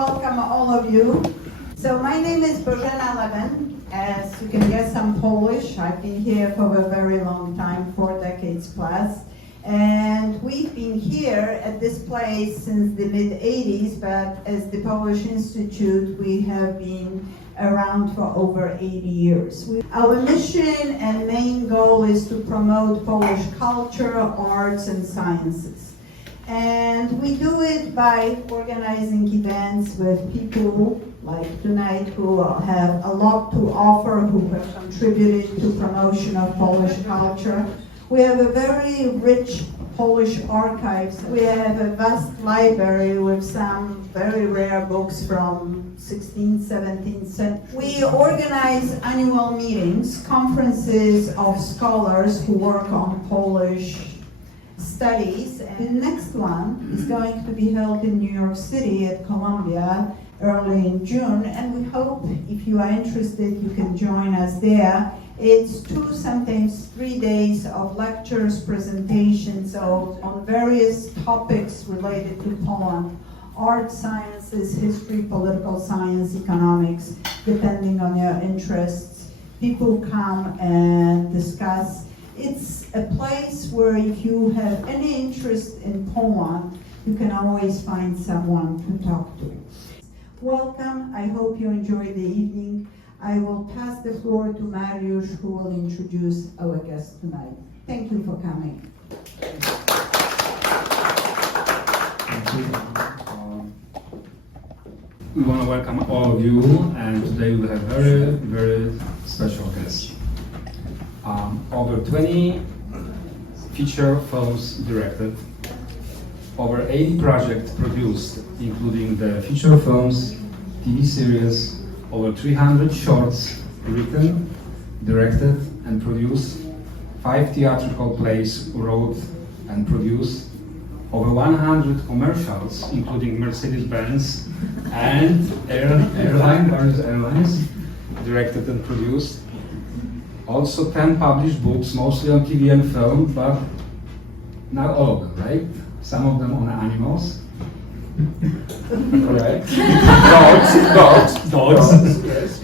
welcome all of you. So my name is Bożena Lewin. As you can guess, I'm Polish. I've been here for a very long time, 4 decades plus. And we've been here at this place since the mid-80s, but as the Polish Institute, we have been around for over 80 years. Our mission and main goal is to promote Polish culture, arts, and sciences. And we do it by organizing events with people like tonight who have a lot to offer, who have contributed to promotion of Polish culture. We have a very rich Polish archives. We have a vast library with some very rare books from 16th, 17th century. We organize annual meetings, conferences of scholars who work on Polish studies. And the next one is going to be held in New York City at Columbia early in June, and we hope if you are interested you can join us there. It's 2, sometimes 3 days of lectures, presentations on various topics related to Poland, art, sciences, history, political science, economics, depending on your interests. People come and discuss. It's a place where if you have any interest in Poland, you can always find someone to talk to. Welcome. I hope you enjoy the evening. I will pass the floor to Mariusz, who will introduce our guest tonight. Thank you for coming. Thank you. We want to welcome all of you, and today we have very, very special guests. Over 20 feature films directed, over 80 projects produced, including the feature films, TV series, over 300 shorts written, directed, and produced, 5 theatrical plays wrote and produced, over 100 commercials, including Mercedes-Benz and various airlines, directed and produced. Also 10 published books, mostly on TV and film, but not all of them, right? Some of them on animals. Correct. Dogs. Yes.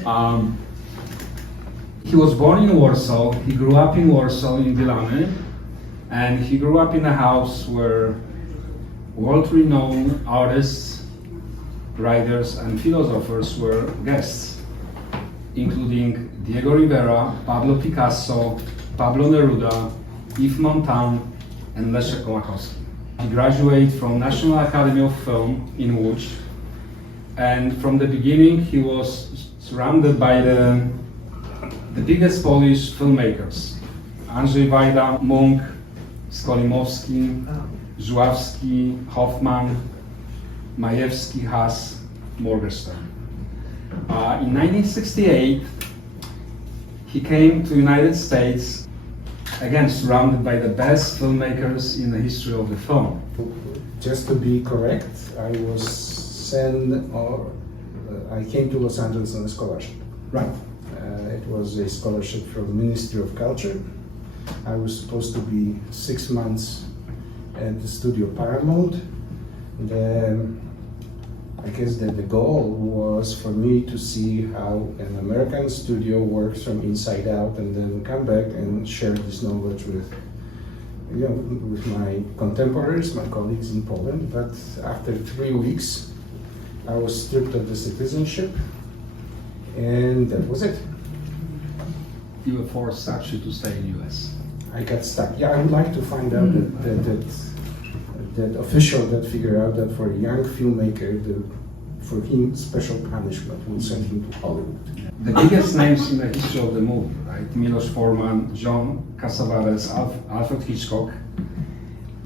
He was born in Warsaw. He grew up in Warsaw in Wilany, and he grew up in a house where world-renowned artists, writers, and philosophers were guests, including Diego Rivera, Pablo Picasso, Pablo Neruda, Yves Montand, and Leszek Krakowski. He graduated from National Academy of Film in Łódź, and from the beginning he was surrounded by the biggest Polish filmmakers: Andrzej, Munch, Skolimowski, Żuławski, Hoffman, Majewski, Haas, Morgenstern. In 1968, he came to the United States, again surrounded by the best filmmakers in the history of the film. Just to be correct, I came to Los Angeles on a scholarship. Right. It was a scholarship from the Ministry of Culture. I was supposed to be 6 months at the studio Paramount. I guess that the goal was for me to see how an American studio works from inside out, and then come back and share this knowledge with my contemporaries, my colleagues in Poland. But after 3 weeks, I was stripped of the citizenship, and that was it. You were forced actually to stay in the US. I got stuck. Yeah, I would like to find out that official that figured out that for a young filmmaker, for him special punishment would send him to Hollywood. The biggest names in the history of the movie, right? Miloš Forman, John Cassavetes, Alfred Hitchcock,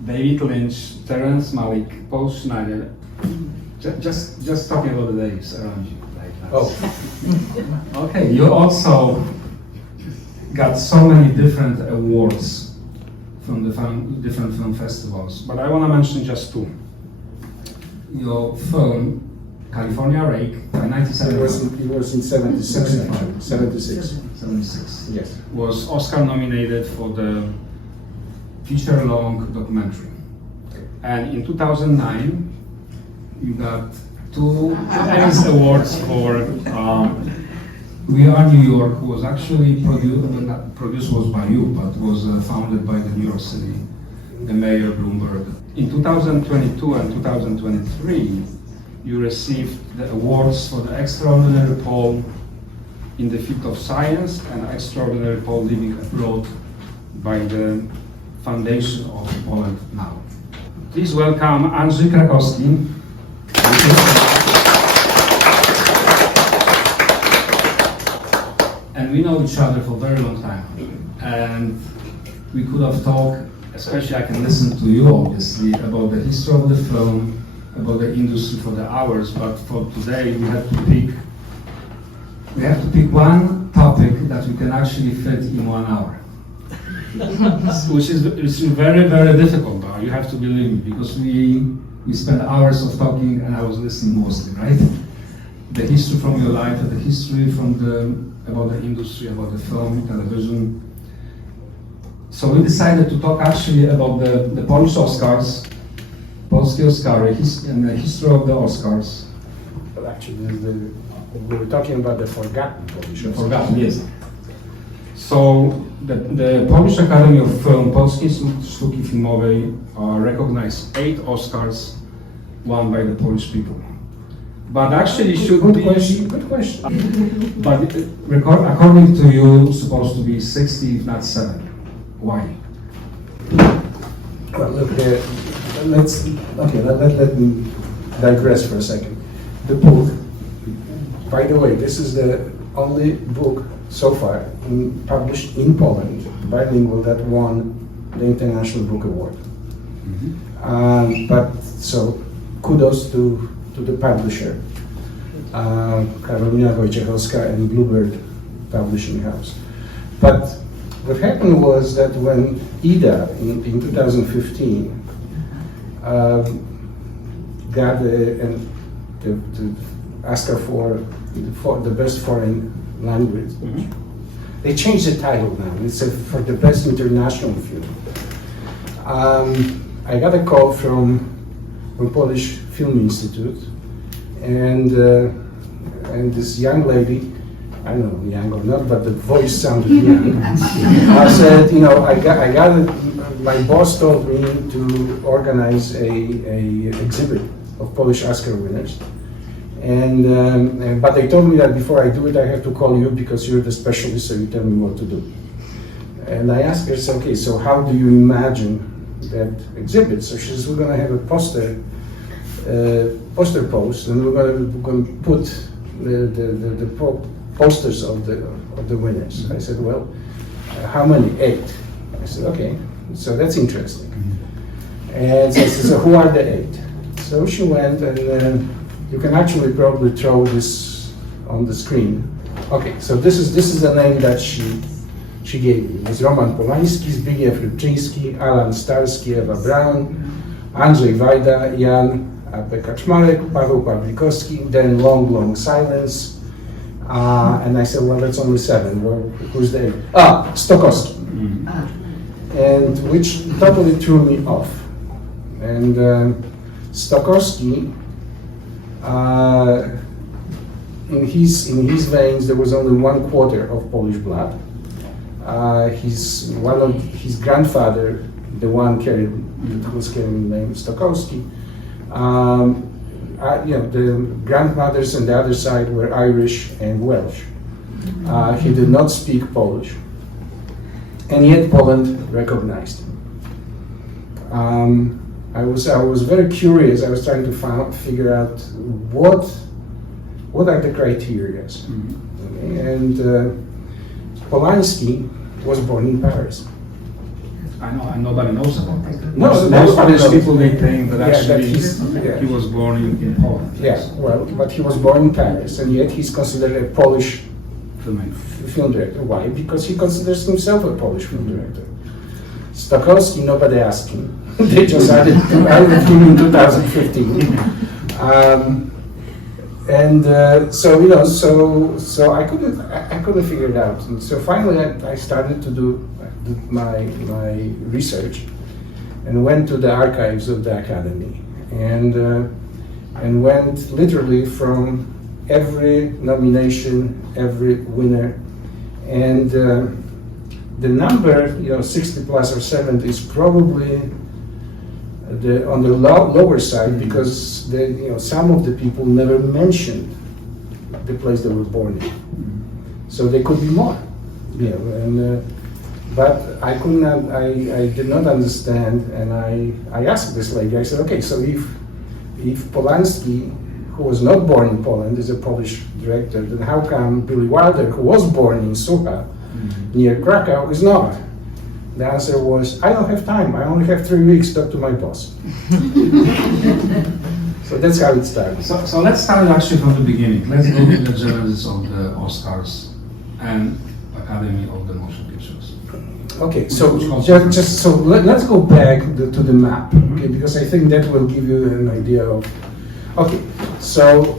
David Lynch, Terrence Malick, Paul Schneider. Just talking about the names around you right now. Oh. Okay, you also got so many different awards from the different film festivals, but I want to mention just 2. Your film, California Rake, in 1970. It was in 76, actually. 76. Yes. Was Oscar nominated for the feature-long documentary. And in 2009, you got two Emmys awards for We Are New York, who was actually produced was by you, but was founded by the New York City, the Mayor Bloomberg. In 2022 and 2023, you received the awards for the Extraordinary Poll in the field of science and Extraordinary Poll living abroad by the Foundation of Poland Now. Please welcome Andrzej Krakowski. And we know each other for a very long time. And we could have talked, especially I can listen to you obviously, about the history of the film, about the industry for the hours, but for today we have to pick one topic that we can actually fit in 1 hour. Which is very, very difficult now, you have to believe me, because we spent hours of talking and I was listening mostly, right? The history from your life, and the history about the industry, about the film, television. So we decided to talk actually about the Polish Oscars, Polskie Oscary, and the history of the Oscars. But actually, we were talking about the forgotten Polish Oscars. Forgotten, yes. So the Polish Academy of Film, Polskiej Sztuki Filmowej recognized 8 Oscars won by the Polish people. But actually Good question. But according to you, supposed to be 60, if not 7. Why? Well, look, let me digress for a second. The book, by the way, this is the only book so far published in Poland, bilingual, that won the International Book Award. Mm-hmm. But so kudos to the publisher, Karolina Wojciechowska and Bluebird Publishing House. But what happened was that when IDA in 2015 got to ask her for the best foreign language, Mm-hmm. they changed the title now. It's for the best international film. I got a call from Polish Film Institute, and this young lady, I don't know, young or not, but the voice sounded young. I said, my boss told me to organize a exhibit of Polish Oscar winners. But they told me that before I do it, I have to call you because you're the specialist, so you tell me what to do. And I asked her, okay, so how do you imagine that exhibit? So she says, we're going to have a poster post, and we're going to put the posters of the winners. I said, well, how many? 8. I said, okay, so that's interesting. And so I said, so who are the 8? So she went, and you can actually probably throw this on the screen. Okay, so this is the name that she gave me. It's Roman Polański, Zbigniew Rybczyński, Alan Starski, Ewa Braun, Andrzej Wajda, Jan Kaczmarek, Paweł Pawlikowski, then long silence. And I said, well, that's only 7. Well, who's the 8? Stokowski. Mm-hmm. And which totally threw me off. And Stokowski, in his veins, there was only 1/4 of Polish blood. His grandfather, the one who was carrying the name Stokowski, the grandmothers on the other side were Irish and Welsh. He did not speak Polish, and yet Poland recognized him. I was very curious. I was trying to figure out what are the criteria. Mm-hmm. Okay? And Polański was born in Paris. I know, and nobody knows about that. No, most nobody Polish knows. people, they think that Yeah, actually that he was born in Poland. Yeah, well, but he was born in Paris, and yet he's considered a Polish film director. Why? Because he considers himself a Polish film director. Stokowski, nobody asked him. They just added him in 2015. So I couldn't figure it out. And so finally, I started to do my research and went to the archives of the Academy. And and went literally from every nomination, every winner. And the number, 60 plus or 70 is probably on the lower side, because some of the people never mentioned the place they were born in. So they could be more. But I did not understand, and I asked this lady, I said, okay, so if Polanski, who was not born in Poland, is a Polish director, then how come Billy Wilder, who was born in Sucha, near Krakow, is not? The answer was, I don't have time, I only have 3 weeks, talk to my boss. So that's how it started. So let's start actually from the beginning. Let's go to the genesis of the Oscars and Academy of the Motion Pictures. Okay, so let's go back to the map, okay, because I think that will give you an idea of. Okay, so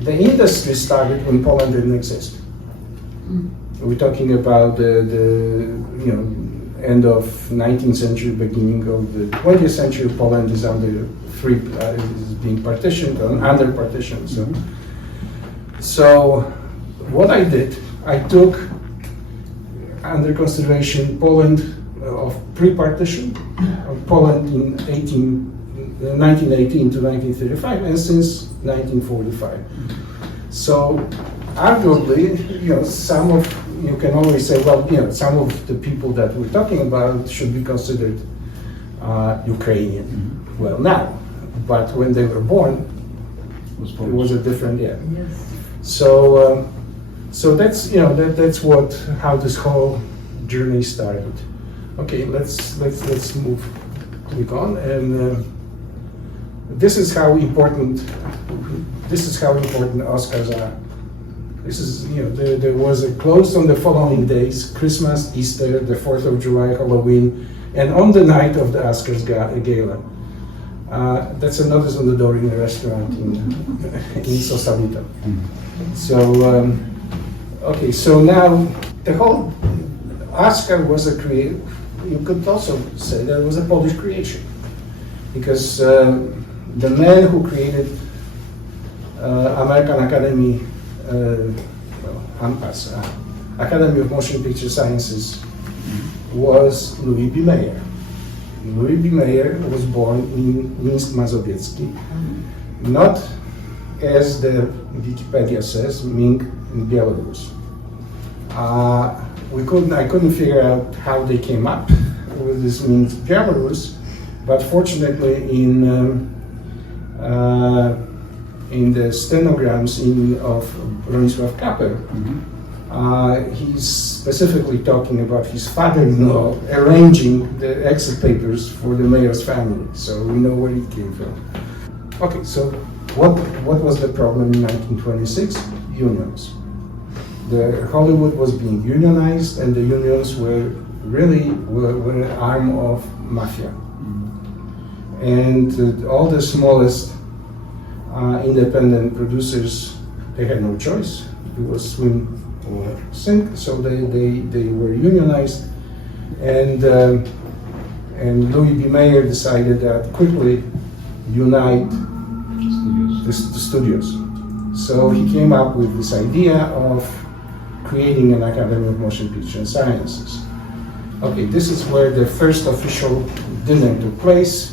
the industry started when Poland didn't exist. We're talking about the end of 19th century, beginning of the 20th century. Poland is under is being partitioned, under partition. So what I did, I took under consideration Poland of pre-partition, Poland in 1918 to 1935, and since 1945. So arguably, you can always say, well, some of the people that we're talking about should be considered Ukrainian. Well, now, but when they were born, it was a different, Yes. So that's that's how this whole journey started. Okay, let's click on, and this is how important Oscars are. This is there was a closed on the following days: Christmas, Easter, the 4th of July, Halloween, and on the night of the Oscars gala. That's a notice on the door in a restaurant in Sosawito. So. Okay, so now the whole Oscar was you could also say that it was a Polish creation, because the man who created American Academy, AMPAS, Academy of Motion Picture Sciences, was Louis B. Mayer. Louis B. Mayer was born in Minsk Mazowiecki, not as the Wikipedia says, Minsk in Belarus. I couldn't figure out how they came up with this Minsk Belarus, but fortunately in the stenograms of Bronisław Kapel, he's specifically talking about his father-in-law arranging the exit papers for the mayor's family, so we know where it came from. Okay, so what was the problem in 1926? Unions. The Hollywood was being unionized, and the unions were an arm of mafia. And all the smallest independent producers, they had no choice. It was swim or sink, so they were unionized. And Louis B. Mayer decided that quickly unite the studios. So he came up with this idea of creating an Academy of Motion Picture Sciences. Okay, this is where the first official dinner took place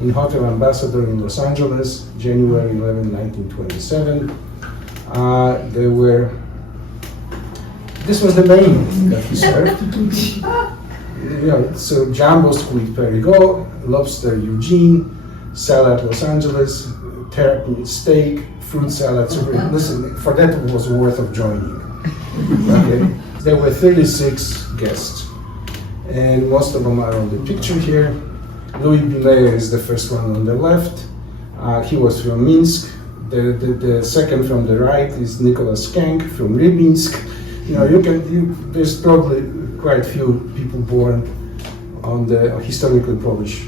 in Hotel Ambassador in Los Angeles, January 11, 1927. This was the menu that he served. So jumbo squid Perigord, lobster Eugene, salad Los Angeles, terrapin steak, fruit salad. So listen, for that it was worth of joining. Okay, there were 36 guests, and most of them are on the picture here. Louis B. Mayer is the first one on the left. He was from Minsk. The second from the right is Nicholas Skank from Rybinsk. There's probably quite few people born on the historically Polish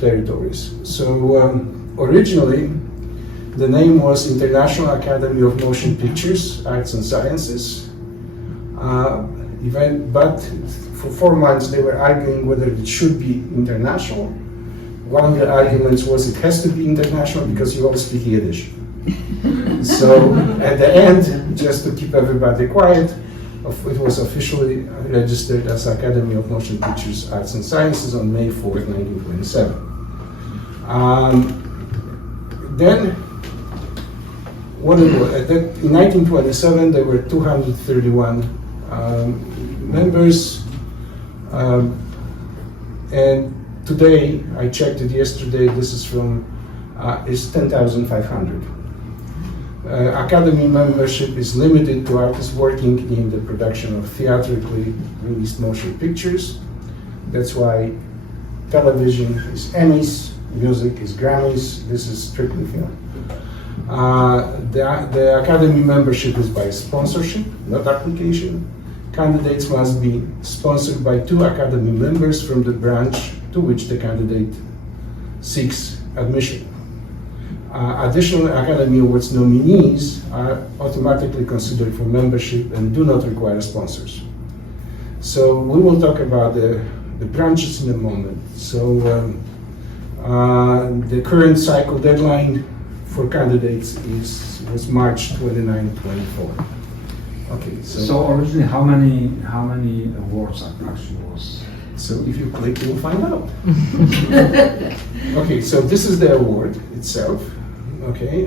territories. So originally, the name was International Academy of Motion Pictures, Arts and Sciences. But for 4 months they were arguing whether it should be international, one of the arguments was it has to be international because you all speak Yiddish. So at the end, just to keep everybody quiet, it was officially registered as Academy of Motion Pictures Arts and Sciences on May 4th, 1927. Then, what it was, in 1927 there were 231 members, and today, I checked it yesterday, this is from, is 10,500. Academy membership is limited to artists working in the production of theatrically released motion pictures. That's why television is Emmys, music is Grammys, this is strictly film. The Academy membership is by sponsorship, not application. Candidates must be sponsored by 2 Academy members from the branch to which the candidate seeks admission. Additional Academy Awards nominees are automatically considered for membership and do not require sponsors. So we will talk about the branches in a moment. So the current cycle deadline for candidates was March 29, 24. Okay, so originally, how many awards actually was? So if you click, you'll find out. Okay, so this is the award itself. Okay,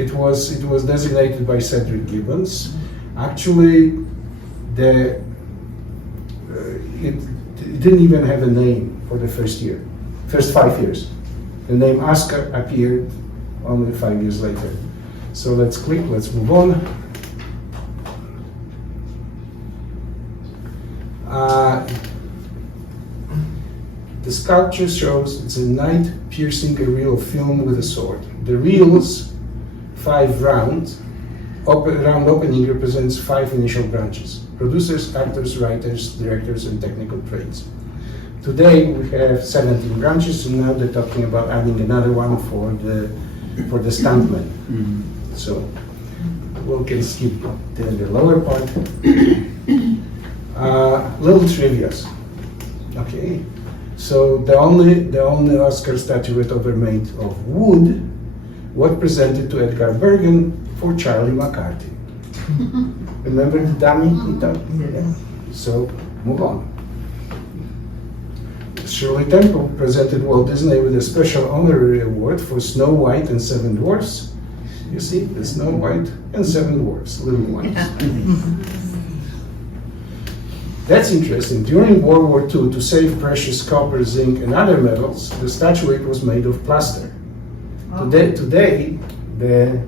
it was designated by Cedric Gibbons. Actually, it didn't even have a name for the first 5 years. The name Oscar appeared only 5 years later. So let's click, let's move on. The sculpture shows it's a knight piercing a reel of film with a sword. The reels, 5 round opening represents 5 initial branches: producers, actors, writers, directors, and technical trades. Today we have 17 branches, and now they're talking about adding another one for the stuntmen. Mm-hmm. So we can skip the lower part. Little trivias. Okay. So the only Oscar statuette ever made of wood was presented to Edgar Bergen for Charlie McCarthy. Remember the dummy? Yeah. So move on. Shirley Temple presented Walt Disney with a special honorary award for Snow White and 7 Dwarfs. You see, the Snow White and 7 Dwarfs, little ones. That's interesting. During World War II, to save precious copper, zinc, and other metals, the statuette was made of plaster. Oh. Today, they're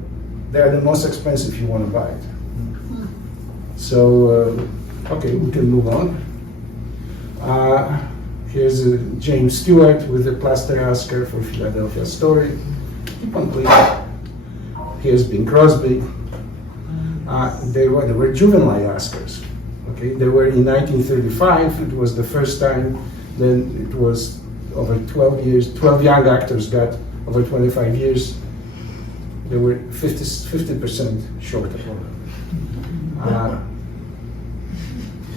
the most expensive if you want to buy it. So, okay, we can move on. Here's James Stewart with the plaster Oscar for Philadelphia Story. Keep on clicking. Here's Bing Crosby. They were juvenile Oscars. Okay, they were in 1935. It was the first time. Then it was over 12 years. 12 young actors got over 25 years. They were 50% shorter.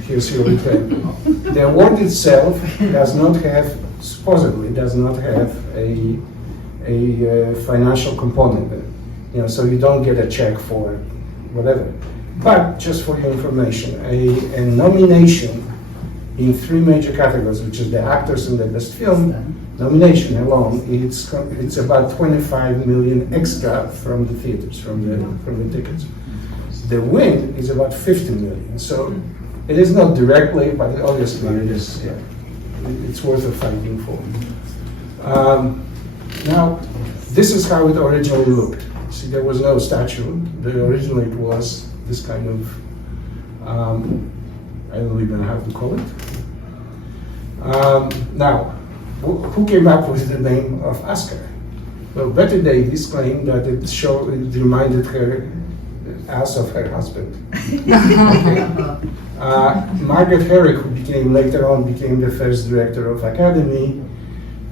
Here's Shirley Temple. The award itself supposedly does not have a financial component. You know, so you don't get a check for whatever. But just for your information, a nomination in 3 major categories, which is the actors and the best film, nomination alone, it's about 25 million extra from the theaters, from the tickets. The win is about 50 million. So it is not directly, but obviously it is. Yeah, it's worth fighting for. Now, this is how it originally looked. See, there was no statue. Originally, it was this kind of, I don't even know how to call it. Now, who came up with the name of Oscar? Well, Betty Davis claimed that it reminded us of her husband. Margaret Herrick, who later on became the first director of Academy,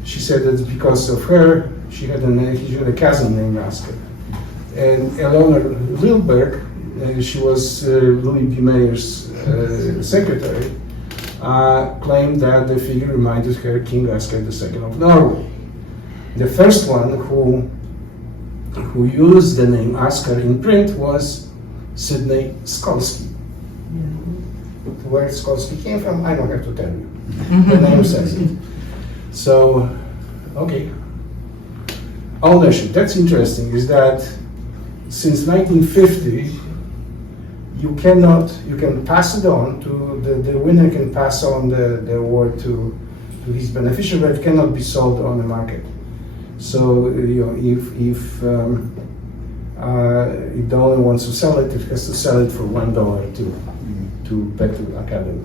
she said that because of her, she had a cousin named Oscar. And Eleanor Lilberg, she was Louis B. Mayer's secretary. claimed that the figure reminded her King Oscar II of Norway. The first one who used the name Oscar in print was Sidney Skolsky. Where Skolsky came from, I don't have to tell you. The name says it. So, okay. Ownership, that's interesting, is that since 1950, you can pass it on to, the winner can pass on the award to his beneficiary, but it cannot be sold on the market. So, if the owner wants to sell it, it has to sell it for $1 to back to the Academy.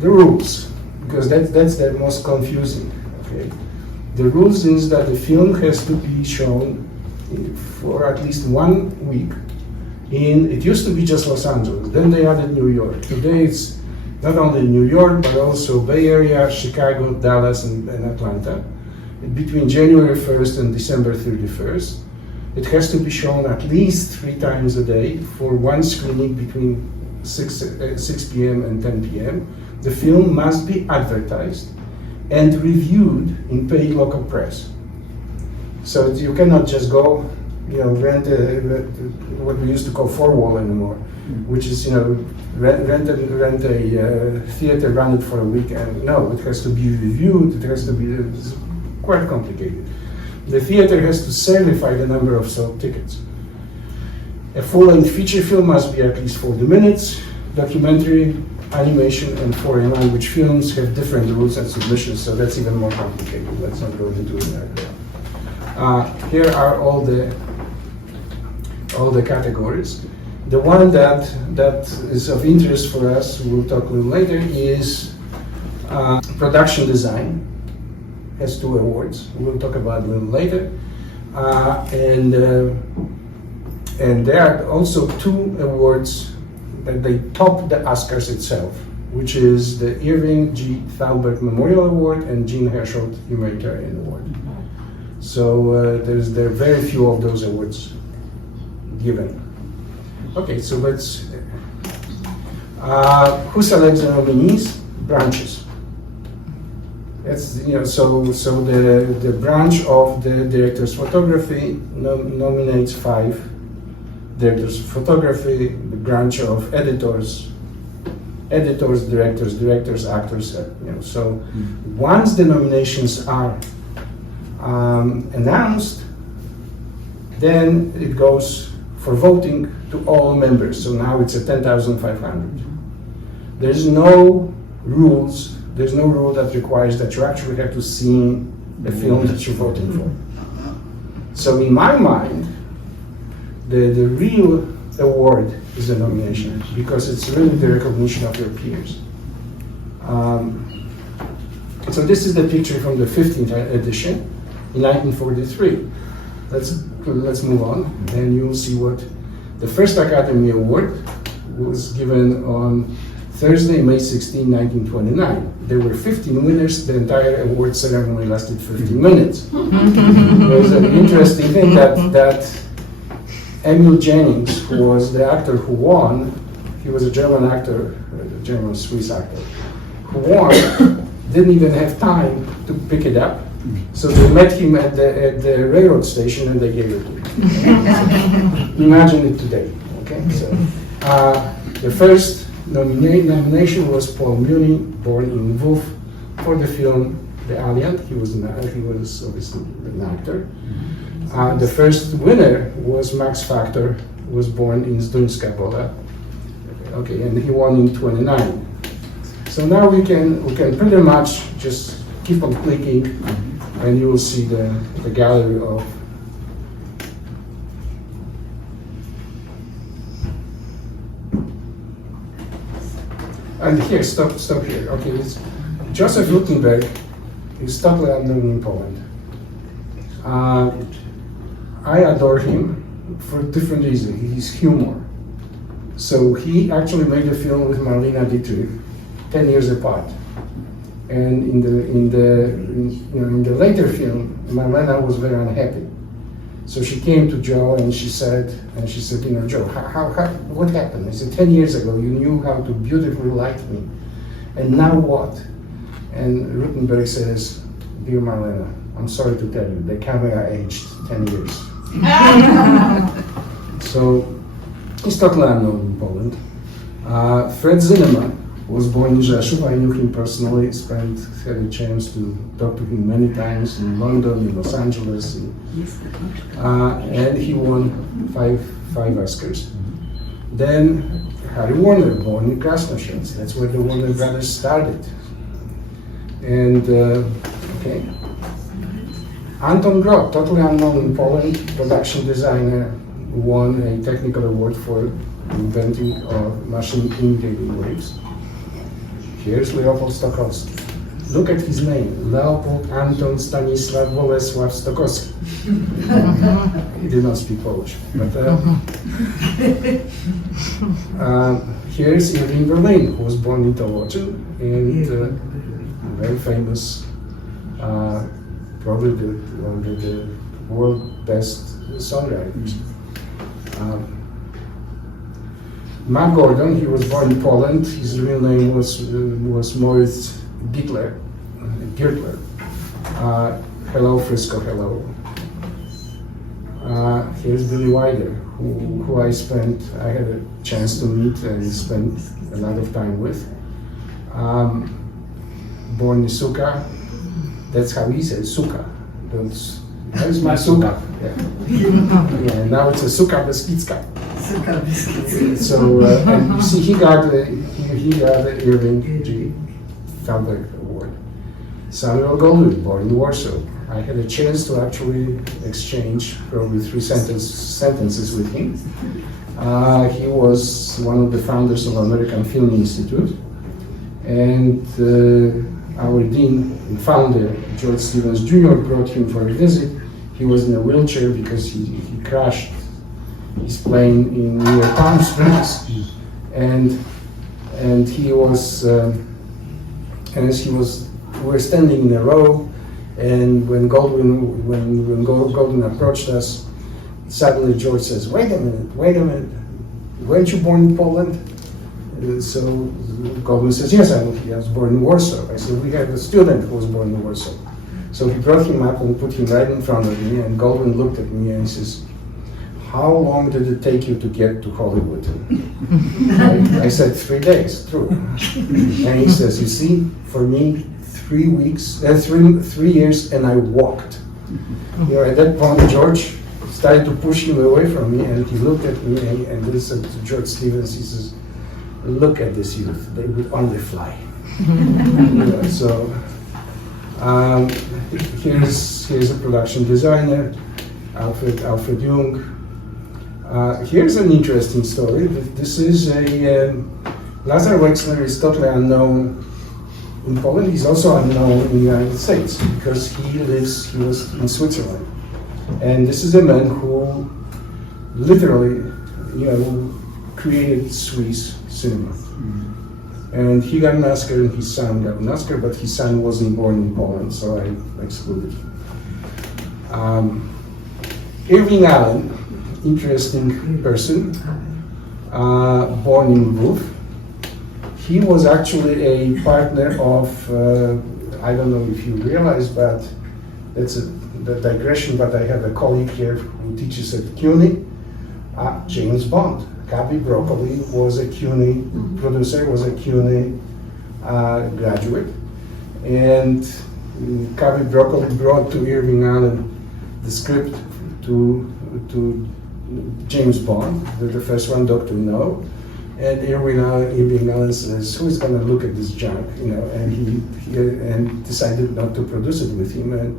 The rules, because that's the most confusing. Okay, the rules is that the film has to be shown for at least 1 week. It used to be just Los Angeles, then they added New York. Today it's not only New York, but also Bay Area, Chicago, Dallas, and Atlanta. Between January 1st and December 31st. It has to be shown at least 3 times a day for one screening between 6 p.m. and 10 p.m. The film must be advertised and reviewed in paid local press. So you cannot just go, rent what we used to call four-wall anymore, which is, rent a theater, run it for a week, and no, it has to be reviewed. It has to be it's quite complicated. The theater has to certify the number of sold tickets. A full-length feature film must be at least 40 minutes. Documentary, animation, and foreign language films have different rules and submissions, so that's even more complicated. Let's not go into it now. Here are all the categories. The one that is of interest for us, we'll talk a little later, is production design. Has 2 awards. We'll talk about it a little later. And there are also 2 awards that they top the Oscars itself, which is the Irving G. Thalberg Memorial Award and Jean Hersholt Humanitarian Award. So there are very few of those awards given. Okay, so let's. Who selects the nominees? Branches. That's so the branch of the director's photography nominates 5 directors of photography. The branch of editors, directors, actors. So once the nominations are announced, then it goes for voting to all members. So now it's a 10,500. There's no rules. There's no rule that requires that you actually have to see the film that you're voting for. So in my mind, the real award is the nomination, because it's really the recognition of your peers. So this is the picture from the 15th edition in 1943. Let's move on, and you'll see what the first Academy Award was given on Thursday, May 16, 1929. There were 15 winners. The entire award ceremony lasted 15 minutes. There's an interesting thing that Emil Jennings, who was the actor who won, he was a German actor, a German-Swiss actor, who won, didn't even have time to pick it up. So they met him at the railroad station and they gave it to him. Imagine it today, okay? So the first nomination was Paul Muni, born in Lvov, for the film The Alliant. He was obviously an actor. The first winner was Max Factor, who was born in Zduńska Woda. Okay, and he won in 29. So now we can pretty much just keep on clicking, and you will see the gallery of. And here, stop here. Okay, it's Joseph Rutenberg is totally unknown in Poland. I adore him for different reasons. His humor. So he actually made a film with Marlene Dietrich, 10 years apart. And in the later film, Marlena was very unhappy. So she came to Joe and she said, Joe, what happened? I said, 10 years ago, you knew how to beautifully like me. And now what? And Rutenberg says, dear Marlena, I'm sorry to tell you, the camera aged 10 years. So he's totally unknown in Poland. Fred Zinnemann was born in Rzeszów. I knew him personally, had a chance to talk to him many times in London, in Los Angeles, and he won five Oscars. Then Harry Warner, born in Krasnoślęsk. That's where the Warner Brothers started. And okay. Anton Groth, totally unknown in Poland, production designer, won a technical award for inventing machine imitating waves. Here's Leopold Stokowski. Look at his name, Leopold Anton Stanisław Bolesław Stokowski. He did not speak Polish, but here's Irving Berlin, who was born in Toloczyn, and very famous, probably one of the world's best songwriters. Matt Gordon, he was born in Poland. His real name was Moritz Gittler. Hello, Frisco, hello. Here's Billy Wilder, who I had a chance to meet and spend a lot of time with. Born in Suka, that's how he says Suka. That's my Suka. Yeah, now it's a Suka Beskidzka. So, and you see, he got the Irving G. Thalberg Award. Samuel Goldwyn, born in Warsaw. I had a chance to actually exchange probably 3 sentences with him. He was one of the founders of American Film Institute, and our dean and founder, George Stevens Jr., brought him for a visit. He was in a wheelchair because he crashed his plane near Palm Springs, and he was, we were standing in a row, and when Goldwyn approached us, suddenly George says, wait a minute, weren't you born in Poland? So Goldwyn says, yes, I was born in Warsaw. I said, we have a student who was born in Warsaw. So he brought him up and put him right in front of me, and Goldwyn looked at me and he says, how long did it take you to get to Hollywood? I said, 3 days, true. And he says, you see, for me, 3 years, and I walked. You know, at that point, George started to push him away from me, and he looked at me, and this is to George Stevens, he says, look at this youth, they would only fly. So, here's a production designer, Alfred Jung. Here's an interesting story. This is Lazar Wexler is totally unknown in Poland. He's also unknown in the United States because he was in Switzerland. And this is a man who literally, created Swiss cinema. And he got an Oscar and his son got an Oscar, but his son wasn't born in Poland, so I excluded him. Irving Allen, interesting person, born in Lwów. He was actually a partner of, I don't know if you realize, but that's the digression, but I have a colleague here who teaches at CUNY, James Bond. Cubby Broccoli was a CUNY producer, was a CUNY graduate. And Cubby Broccoli brought to Irving Allen the script to James Bond, the first one, Dr. No. And Irving Allen says, who's going to look at this junk? And he decided not to produce it with him. And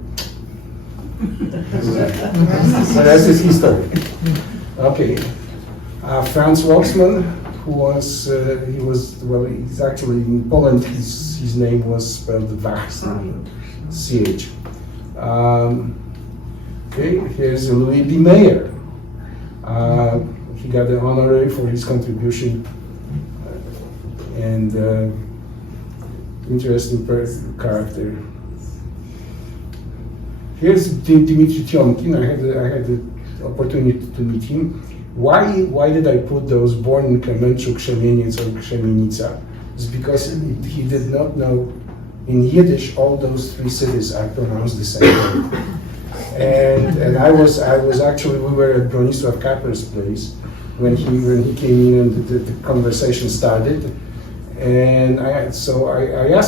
so that's his history. Okay. Franz Waltzman, he's actually in Poland, his name was spelled Wachsman, CH. Okay, here's Louis D. Mayer. He got an honorary for his contribution, and interesting character. Here's Dmitry Tiomkin. I had the opportunity to meet him. Why did I put those born in Kremenchuk, Krzemieniec, or Krzemienica? is because he did not know in Yiddish all those three cities are pronounced the same way. And I was actually, we were at Bronisław Kapler's place when he came in and the conversation started. And I asked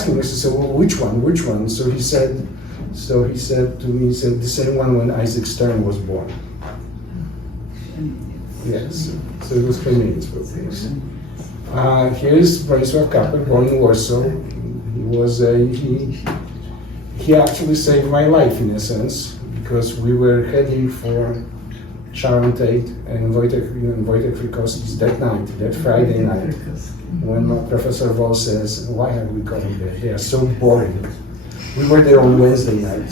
him, I said, so which one? So he said to me, the same one when Isaac Stern was born. Yes, so it was Chemieniec. Here's Bronisław Kapler, born in Warsaw. He actually saved my life in a sense, because we were heading for Sharon Tate and Wojtek Krakowski's that night, that Friday night, when Professor Wall says, why have we come there? They are so boring. We were there on Wednesday night,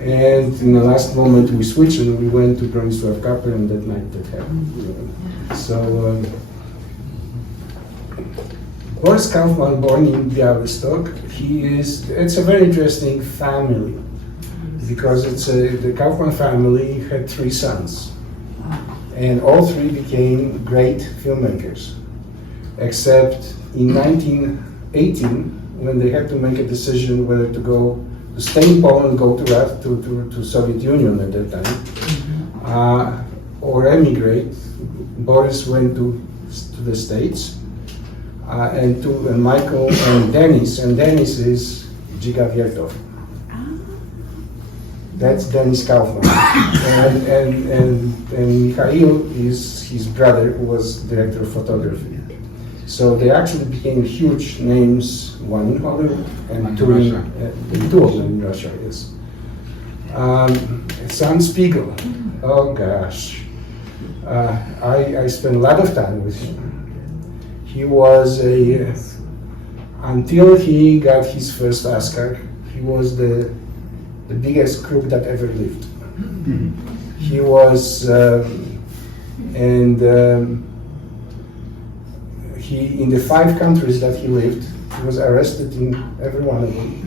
and in the last moment we switched and we went to Bronisław Kapler, and that night that happened. Boris Kaufman, born in Białystok, it's a very interesting family, because the Kaufman family had three sons, and all three became great filmmakers, except in 1918, when they had to make a decision whether to stay in Poland, go to Soviet Union at that time, or emigrate. Boris went to the States, and Michael and Denis is Dziga Wiertow. That's Denis Kaufman, and Mikhail is his brother, who was director of photography. So they actually became huge names, one in Hollywood and two of them in Russia. Yes. Sam Spiegel. Oh gosh, I spent a lot of time with him. He was until he got his first Oscar, he was the biggest crook that ever lived. He was, he in the 5 countries that he lived, he was arrested in every one of them,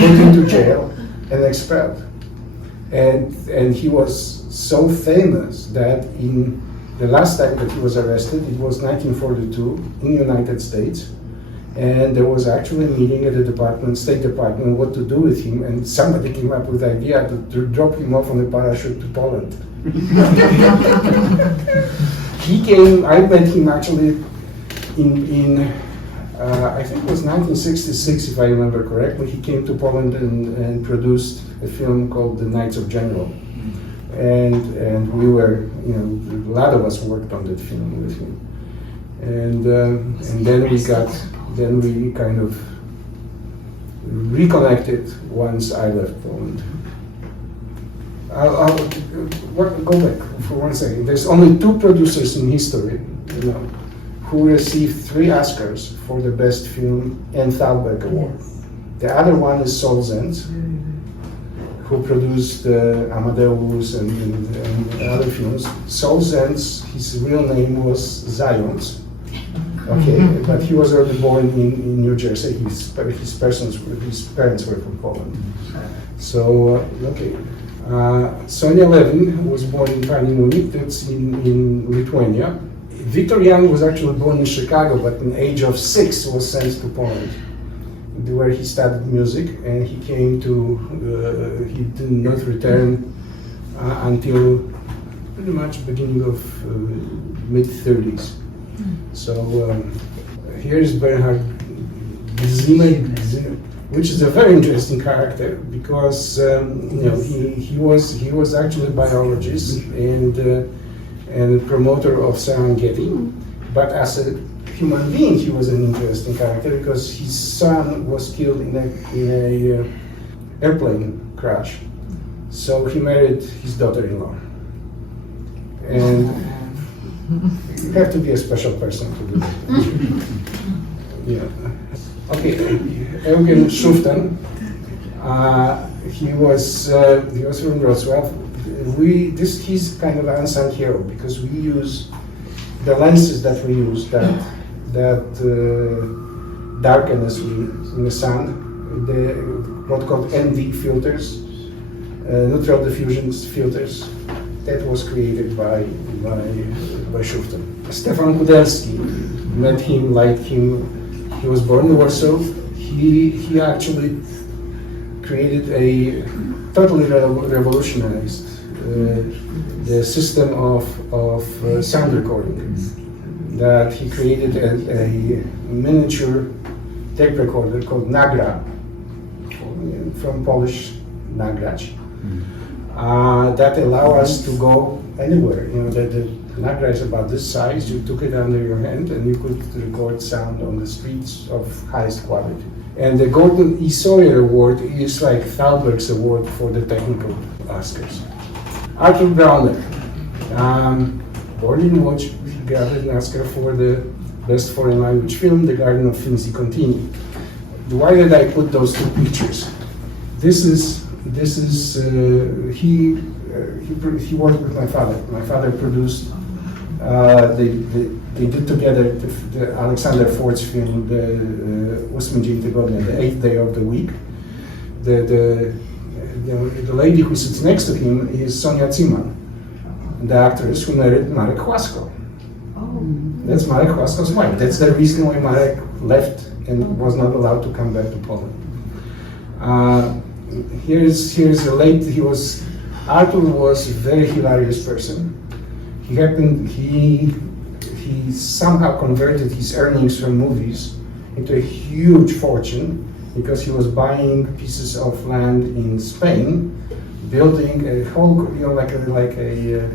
put into jail, and expelled. And he was so famous that in the last time that he was arrested, it was 1942 in the United States, and there was actually a meeting at the State Department what to do with him, and somebody came up with the idea to drop him off on a parachute to Poland. He came, I met him actually in I think it was 1966, if I remember correctly. He came to Poland and produced a film called The Knights of General. And we were, a lot of us worked on that film with him. And then we kind of reconnected once I left Poland. I'll go back for 1 second. There's only 2 producers in history, who received 3 Oscars for the best film and Thalberg Award. The other one is Saul Zenz, who produced Amadeus and other films. Saul Zenz, his real name was Zając. Okay, but he was already born in New Jersey. His parents were from Poland. So, okay. Sonia Levin was born in Krakowski, that's in Lithuania. Victor Young was actually born in Chicago, but at the age of 6 was sent to Poland, where he studied music, and he came to, he did not return until pretty much beginning of mid-30s. So here is Bernhard Zimmer, which is a very interesting character, because he was actually a biologist and promoter of Serengeti, but as a human being he was an interesting character, because his son was killed in a airplane crash. So he married his daughter-in-law, and you have to be a special person to do that. Yeah. Okay, Eugen Schuften. He was from Wrocław. He's kind of an unsung hero, because we use the lenses that we use that darken as in the sun, what called ND filters, neutral diffusion filters. That was created by Schuften. Stefan Kudelski. met him, liked him. He was born in Warsaw. He actually created a totally revolutionized the system of sound recording. That he created a miniature tape recorder called Nagra, from Polish nagrać, that allow us to go anywhere. You know, the Nagra is about this size. You took it under your hand and you could record sound on the streets of highest quality. And the Golden E. Sawyer Award is like Thalberg's award for the technical Oscars. Arthur Brauner, born in Łódź, he got an Oscar for the best foreign language film, The Garden of Finzi Contini. Why did I put those two pictures? He worked with my father. My father produced. They did together the Alexander Ford's film, the 8 dzień tygodnia, the 8th day of the week. The lady who sits next to him is Sonia Ziman, the actress who married Marek Chłasko. That's Marek Chłasko's wife. That's the reason why Marek left and was not allowed to come back to Poland. Here's a late. Arthur was a very hilarious person. He somehow converted his earnings from movies into a huge fortune because he was buying pieces of land in Spain, building a whole, like a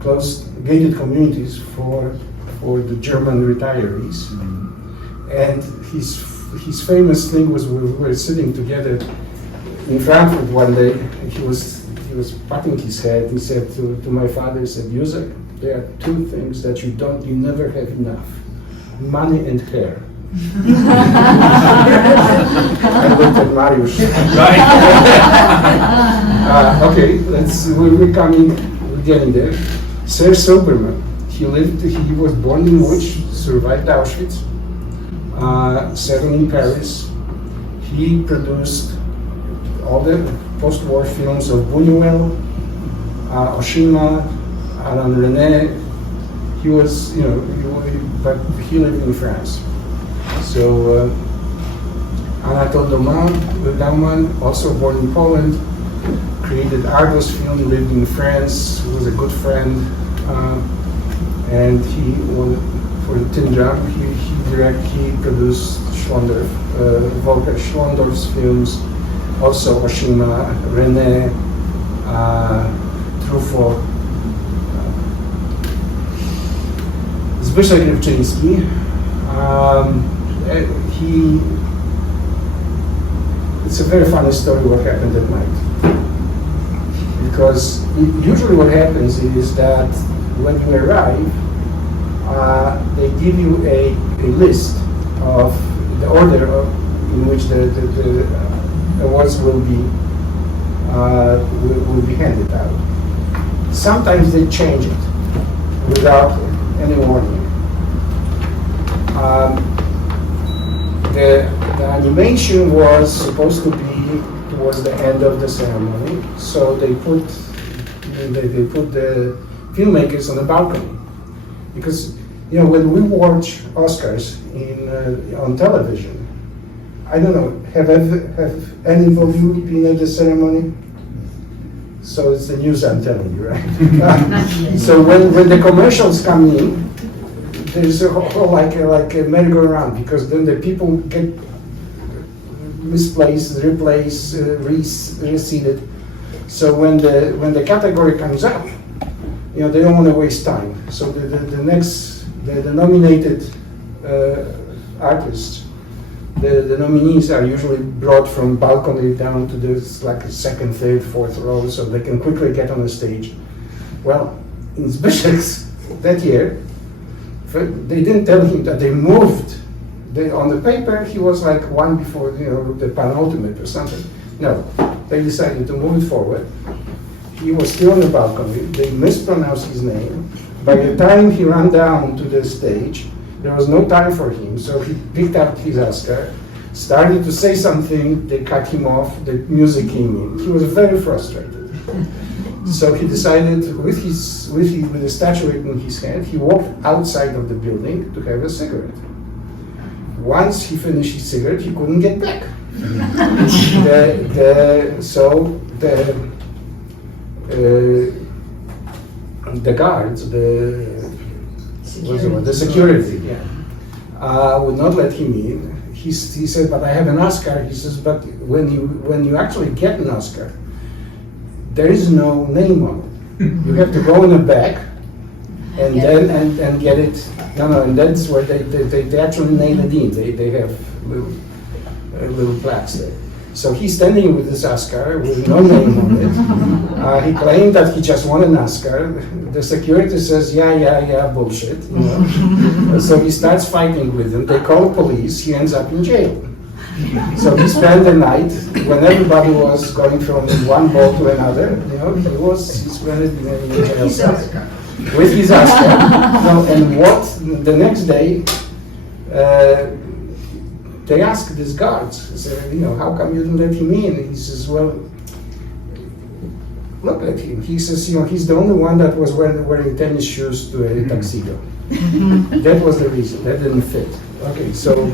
closed gated communities for the German retirees. And his famous thing was we were sitting together in Frankfurt one day, and he was patting his head. He said to my father, he said, Józef, there are two things that you never have enough: money and hair. I looked at Mariusz. Right. Okay, we're getting there. Serge Silberman, he was born in Łódź, survived Auschwitz, settled in Paris. He produced all the post-war films of Buñuel, Oshima, Alain René. He was, but he lived in France. So Anatole Dauman, also born in Poland, created Argos film, lived in France, was a good friend, and for the Tin Drum, he produced Volker Schlondorf's films, also Oshima, René, Truffaut, Zbyszek Rybczyński. It's a very funny story what happened at night. Because usually what happens is that when you arrive, they give you a list of the order in which the awards will be handed out. Sometimes they change it without any warning. The animation was supposed to be towards the end of the ceremony, so they put the filmmakers on the balcony, because when we watch Oscars on television, I don't know, have any of you been at the ceremony? So it's the news I'm telling you, right? So when the commercials come in, there's a whole like a merry-go-round, because then the people get misplaced, replaced, reseated. So when the category comes up, they don't want to waste time. So the nominated artists, the nominees are usually brought from balcony down to this like a second, third, fourth row, so they can quickly get on the stage. Well, in Zbyszek's that year, they didn't tell him that they moved. On the paper, he was like one before, the penultimate or something. No, they decided to move it forward. He was still on the balcony. They mispronounced his name. By the time he ran down to the stage, there was no time for him, so he picked up his Oscar, started to say something, they cut him off, the music came in. He was very frustrated. So he decided, with the statuette in his hand, he walked outside of the building to have a cigarette. Once he finished his cigarette, he couldn't get back. The guards, the security, would not let him in. He said, "But I have an Oscar." He says, "But when you actually get an Oscar, there is no name on it. You have to go in the back and then get it. No, and that's where they actually nail it in. They have little plaques there. So he's standing with this Oscar with no name on it. He claimed that he just won an Oscar. The security says, yeah, bullshit. You know? So he starts fighting with them. They call police. He ends up in jail. So he spent the night when everybody was going from one ball to another. You know, he spent it in jail with his Oscar. No, and what the next day? They asked these guards, said, how come you didn't let him in? And he says, well, look at him. He says, he's the only one that was wearing tennis shoes to a tuxedo. That was the reason. That didn't fit. Okay, so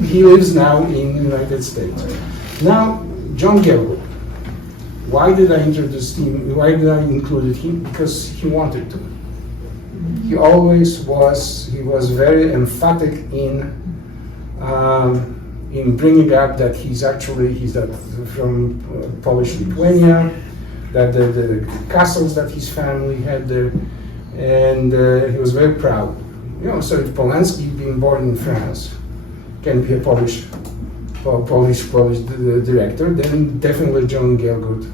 he lives now in the United States. Now, John Gelgood. Why did I introduce him? Why did I include him? Because he wanted to. He always was. He was very emphatic in bringing up that he's from Polish Lithuania, that the castles that his family had there, and he was very proud. So if Polanski, being born in France, can be a Polish director, then definitely John Gelgood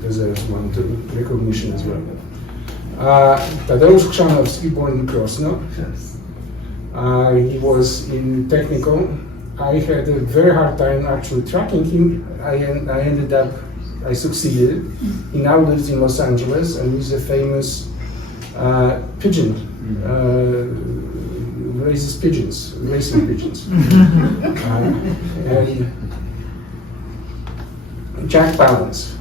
deserves one recognition as well. Tadeusz Chrzanowski, born in Krosno. He was in technical. I had a very hard time actually tracking him. I succeeded. He now lives in Los Angeles and he's a famous pigeon, raises pigeons, racing pigeons. And Jack Palance.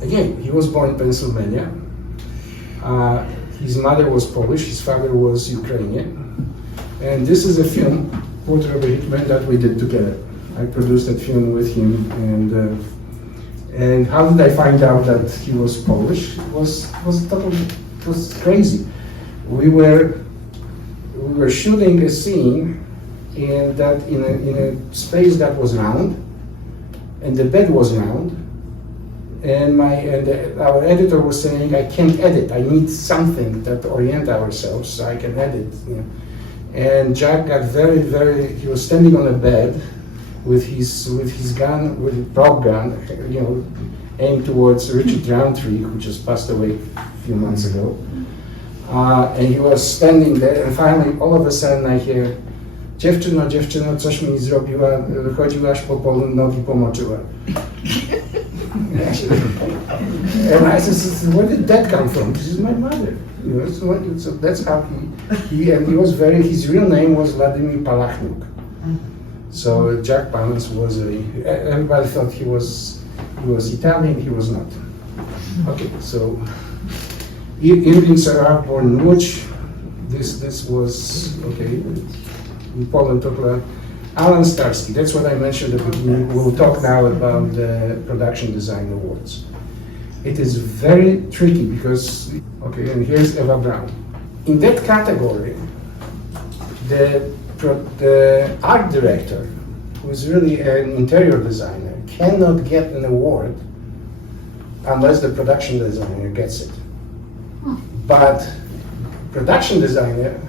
Again, he was born in Pennsylvania. His mother was Polish, his father was Ukrainian. And this is a film, Portrait of a Hitman, that we did together. I produced that film with him, and how did I find out that he was Polish? It was crazy. We were shooting a scene in a space that was round, and the bed was round. And our editor was saying, I can't edit. I need something that orient ourselves so I can edit. And Jack got he was standing on a bed with his gun, with a prop gun, aimed towards Richard Roundtree, who just passed away a few months ago. And he was standing there, and finally, all of a sudden I hear, dziewczyno, coś mi zrobiła, chodziłaś po polu, nogi pomoczyła. And I said, where did that come from? This is my mother. So that's how his real name was Vladimir Palachniuk. So Jack Palance was everybody thought he was Italian, he was not. Okay, so Irving Serra, born in Łódź. This was, okay, in Poland, Alan Starsky, that's what I mentioned at the beginning. We'll talk now about the Production Design Awards. It is very tricky because, okay, and here's Eva Braun. In that category, the art director, who is really an interior designer, cannot get an award unless the production designer gets it. But production designer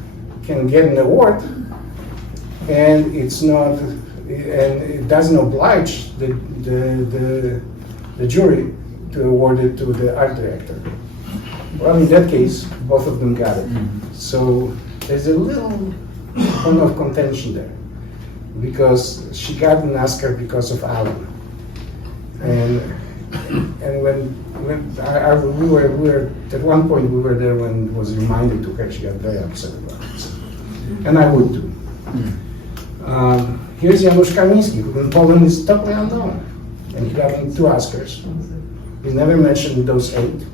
can get an award, and it doesn't oblige the jury to award it to the art director. Well, in that case, both of them got it. So there's a little point of contention there, because she got an Oscar because of Alan, and when we were at one point we were there when it was reminded to her, she got very upset about it, and I would too. Here's Janusz Kamiński, who in Poland is totally unknown. and he got 2 Oscars. He never mentioned those 8.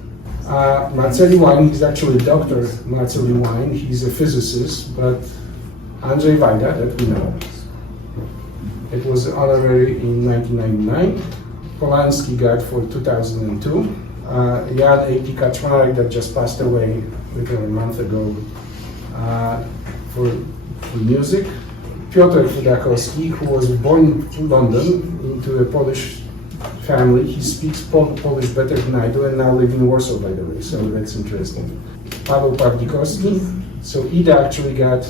Marceli Wine, he's actually Dr. Marceli Wine, he's a physicist, but Andrzej Wajda, that we know, it was honorary in 1999. Polanski got for 2002. Jan A.T. Kaczmarek, that just passed away a month ago, for music. Piotr Krakowski, who was born in London into a Polish family. He speaks Polish better than I do, and now live in Warsaw, by the way, so that's interesting. Paweł Pawlikowski. So Ida actually got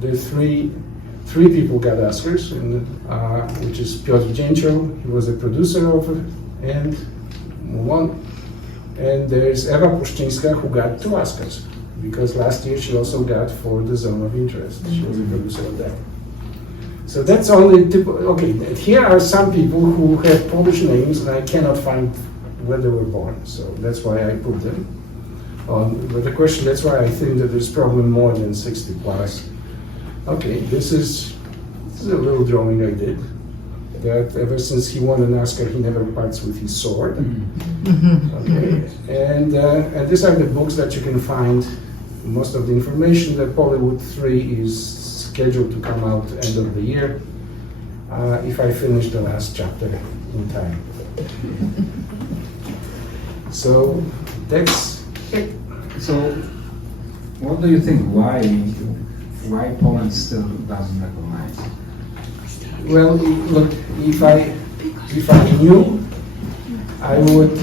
the three people got Oscars, and, which is Piotr Dzięcioł, he was a producer of it, and one. And there's Ewa Puszczyńska, who got 2 Oscars, because last year she also got for The Zone of Interest. She was a producer of that. So that's only okay. Here are some people who have Polish names, and I cannot find where they were born. So that's why I put them on. But the question, that's why I think that there's probably more than 60 plus. Okay, this is a little drawing I did. That ever since he won an Oscar, he never parts with his sword. Okay, and these are the books that you can find. Most of the information. That Bollywood 3 is scheduled to come out end of the year, if I finish the last chapter in time. So that's it. So, what do you think? Why Poland still doesn't recognize? Well, look, if I knew, I would,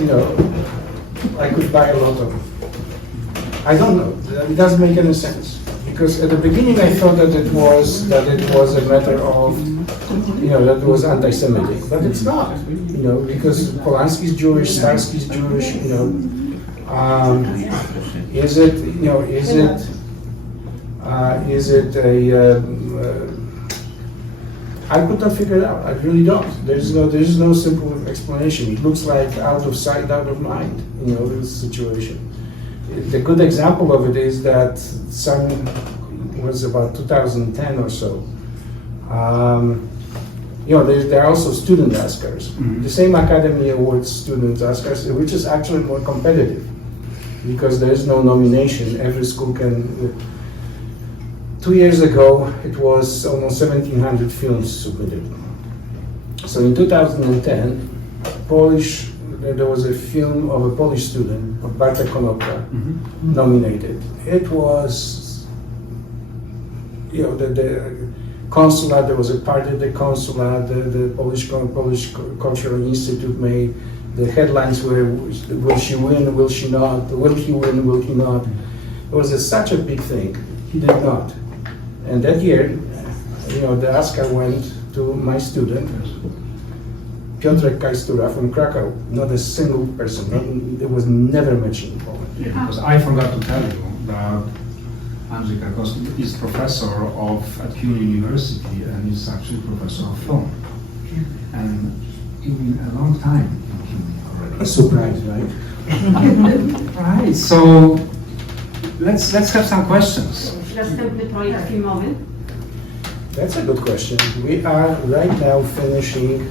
I could buy a lot of them. I don't know. It doesn't make any sense. Because at the beginning I thought that it was a matter of, that it was anti-Semitic, but it's not, because Polanski's Jewish, Starsky's Jewish, is it a, I could not figure it out. I really don't. There's no simple explanation. It looks like out of sight, out of mind, this situation. The good example of it is that was about 2010 or so. There are also student Oscars. The same Academy Awards student Oscars, which is actually more competitive because there is no nomination. Every school can. 2 years ago, it was almost 1,700 films submitted. So in 2010, there was a film of a Polish student, Bartek Konopka, nominated. It was, the consulate, there was a part of the consulate, the Polish Cultural Institute made, the headlines were, will she win, will she not, will he win, will he not. It was such a big thing. He did not. And that year, the Oscar went to my student, Piotrek Kajstura from Krakow. Not a single person. It was never mentioned in Poland. Yeah, because I forgot to tell you that Andrzej Krakowski is professor at CUNY University and is actually professor of film. And you've been a long time in CUNY already. A surprise, right? Right. So let's have some questions. Następny projekt filmowy? That's a good question. We are right now finishing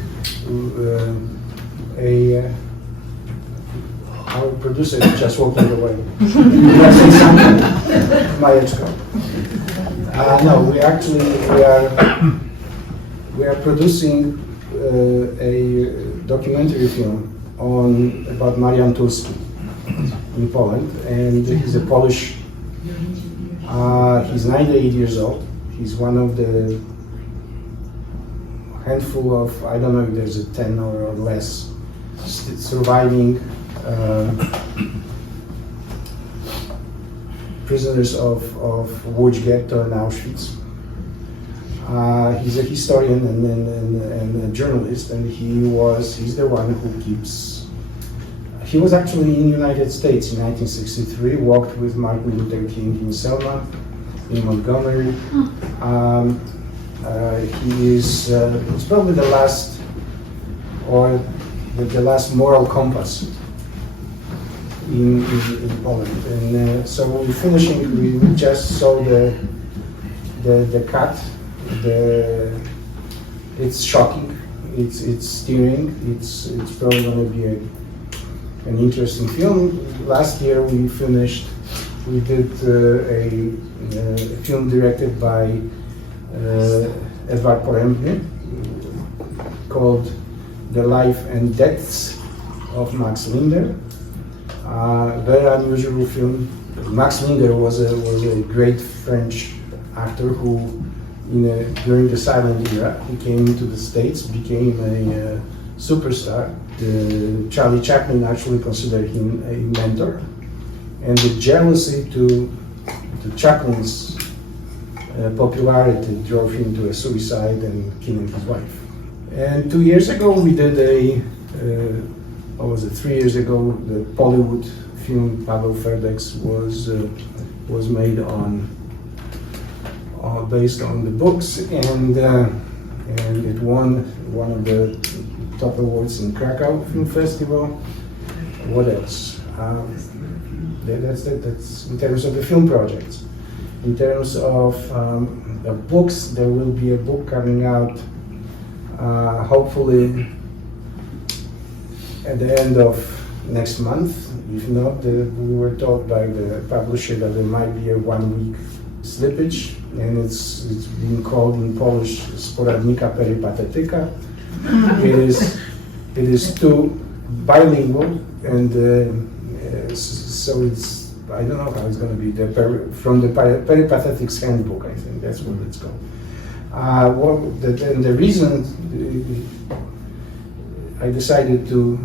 our producer just walked away. Majeczko. No, we are producing a documentary film about Marian Turski in Poland, and he's a Polish. He's 98 years old. He's one of the handful of, I don't know if there's a 10 or less, surviving prisoners of Łódź Ghetto and Auschwitz. He's a historian and a journalist, and he's the one who keeps. He was actually in the United States in 1963, walked with Martin Luther King in Selma, in Montgomery. He's probably the last, or the last moral compass in Poland. And so we're finishing, we just saw the cut. It's shocking. it's steering. It's probably going to be an interesting film. Last year we did a film directed by Edward Porębny called The Life and Deaths of Max Linder. Very unusual film. Max Linder was a great French actor who, during the silent era, he came to the States, became a superstar. Charlie Chaplin actually considered him a mentor, and the jealousy to Chaplin's popularity drove him to a suicide and killing his wife. And 2 years ago we did what was it, 3 years ago, the Bollywood film Pavel Ferdek's was made based on the books, and it won one of the top awards in Krakow Film Festival. What else? That's in terms of the film projects. In terms of books, there will be a book coming out hopefully at the end of next month. If not, we were told by the publisher that there might be a 1 week slippage, and it's being called in Polish Sporadnika Peripatetyka. It is too bilingual, and so it's, I don't know how it's going to be, from the Peripathetics Handbook, I think that's what it's called. The reason I decided to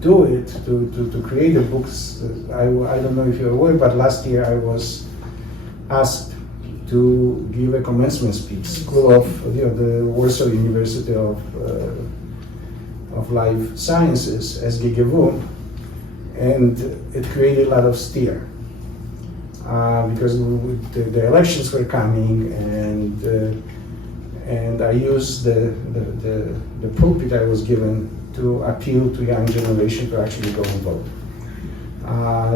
do it, to create the books, I don't know if you're aware, but last year I was asked to give a commencement speech, School of the Warsaw University of Life Sciences, SGGW, and it created a lot of stir because the elections were coming, and I used the pulpit I was given to appeal to young generation to actually go and vote.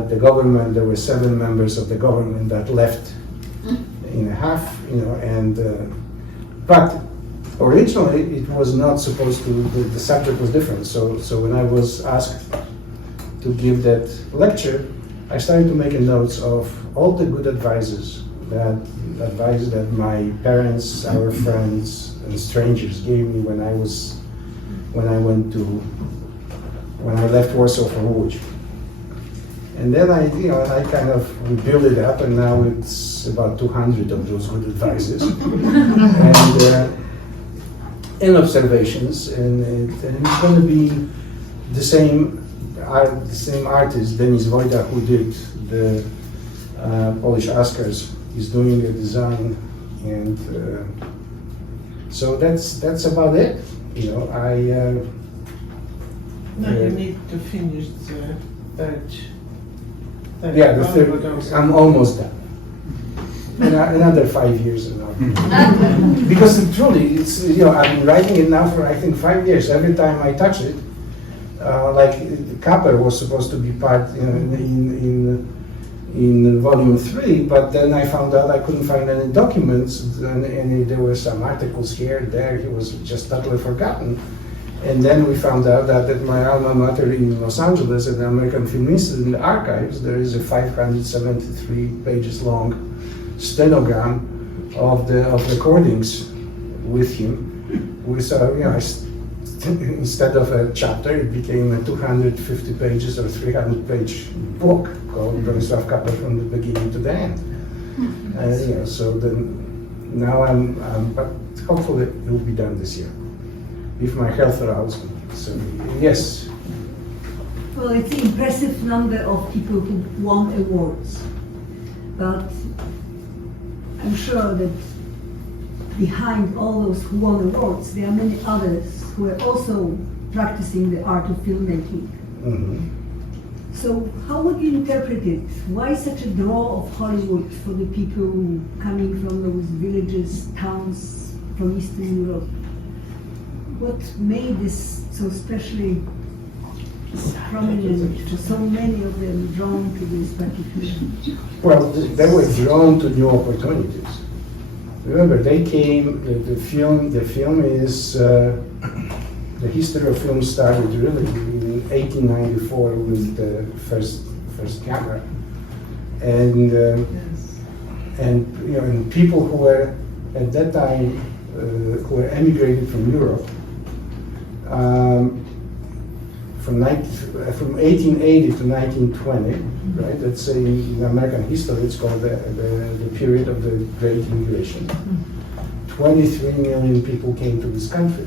The government, there were 7 members of the government that left in a half, but originally it was not supposed to, the subject was different. So when I was asked to give that lecture, I started to make notes of all the good advice that my parents, our friends, and strangers gave me when I left Warsaw for Łódź. And then I kind of built it up, and now it's about 200 of those good advices and observations, and it's going to be the same artist, Denis Wojda, who did the Polish Oscars, is doing the design, and so that's about it. Now you need to finish the third. Yeah, the third. I'm almost done. Another 5 years and all. Because truly, it's I've been writing it now for I think 5 years. Every time I touch it, like copper was supposed to be part in volume 3, but then I found out I couldn't find any documents, and there were some articles here and there. He was just totally forgotten. And then we found out that at my alma mater in Los Angeles, at the American Film Institute, in the archives, there is a 573 pages long stenogram of the recordings with him. Instead of a chapter, it became a 250 pages or 300 page book called Bronisław Kapel from the beginning to the end. So then now but hopefully it will be done this year, if my health allows me. So yes. Well, it's an impressive number of people who won awards, but I'm sure that behind all those who won awards, there are many others who are also practicing the art of filmmaking. Mm-hmm. So how would you interpret it? Why such a draw of Hollywood for the people coming from those villages, towns from Eastern Europe? What made this so especially prominent to so many of them drawn to this particular? Well, they were drawn to new opportunities. Remember, they came. The film is the history of film started really in 1894 with the first camera, and and people who were at that time who were emigrated from Europe. From 1880 to 1920, right? Let's say in American history, it's called the period of the Great Immigration. 23 million people came to this country.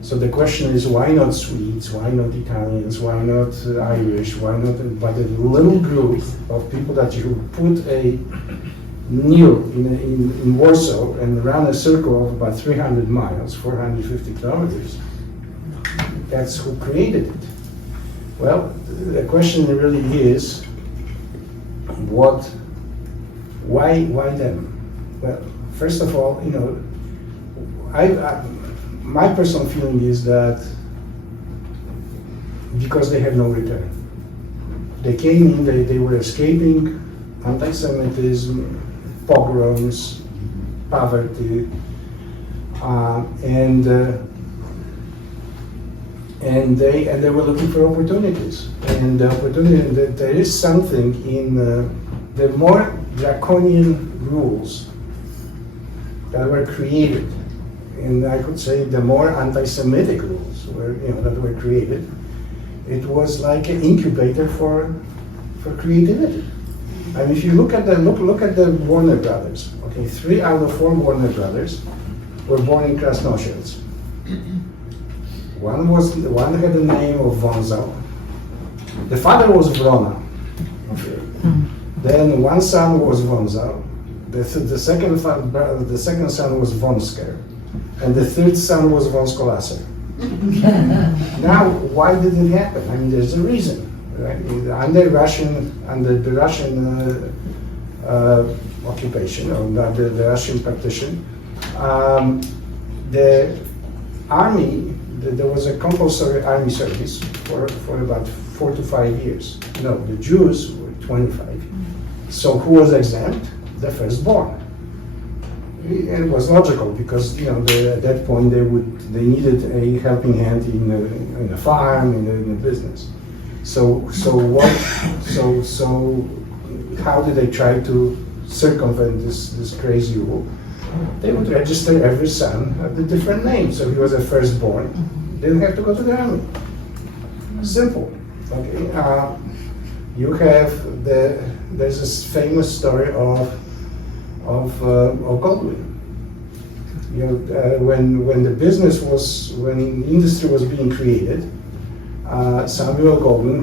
So the question is, why not Swedes? Why not Italians? Why not Irish? Why not? But a little group of people that you put a needle in Warsaw and run a circle of about 300 miles, 450 kilometers. That's who created it. Well, the question really is, why them? Well, first of all, my personal feeling is that because they have no return. They came in, they were escaping anti-Semitism, pogroms, poverty, and they were looking for opportunities. And the opportunity, there is something in the more draconian rules that were created, and I could say the more anti-Semitic rules that were created. It was like an incubator for creativity. And if you look at the Warner Brothers, okay, 3 out of 4 Warner Brothers were born in Krasnoshels. One had the name of Wąsał. The father was Wrona. Okay. Then one son was Wąsał. The second son was Wąsker, and the third son was Wąskolaser. Now, why did it happen? I mean, there's a reason. Right? Under the Russian occupation, or the Russian partition, the army. There was a compulsory army service for about 4 to 5 years. No, the Jews were 25. So who was exempt? The firstborn. And it was logical because at that point they needed a helping hand in a farm, in a business. So how did they try to circumvent this crazy rule? They would register every son with a different name. So he was a firstborn, didn't have to go to the army. Simple. Okay. You have there's this famous story of Goldwyn. When when industry was being created, Samuel Goldwyn,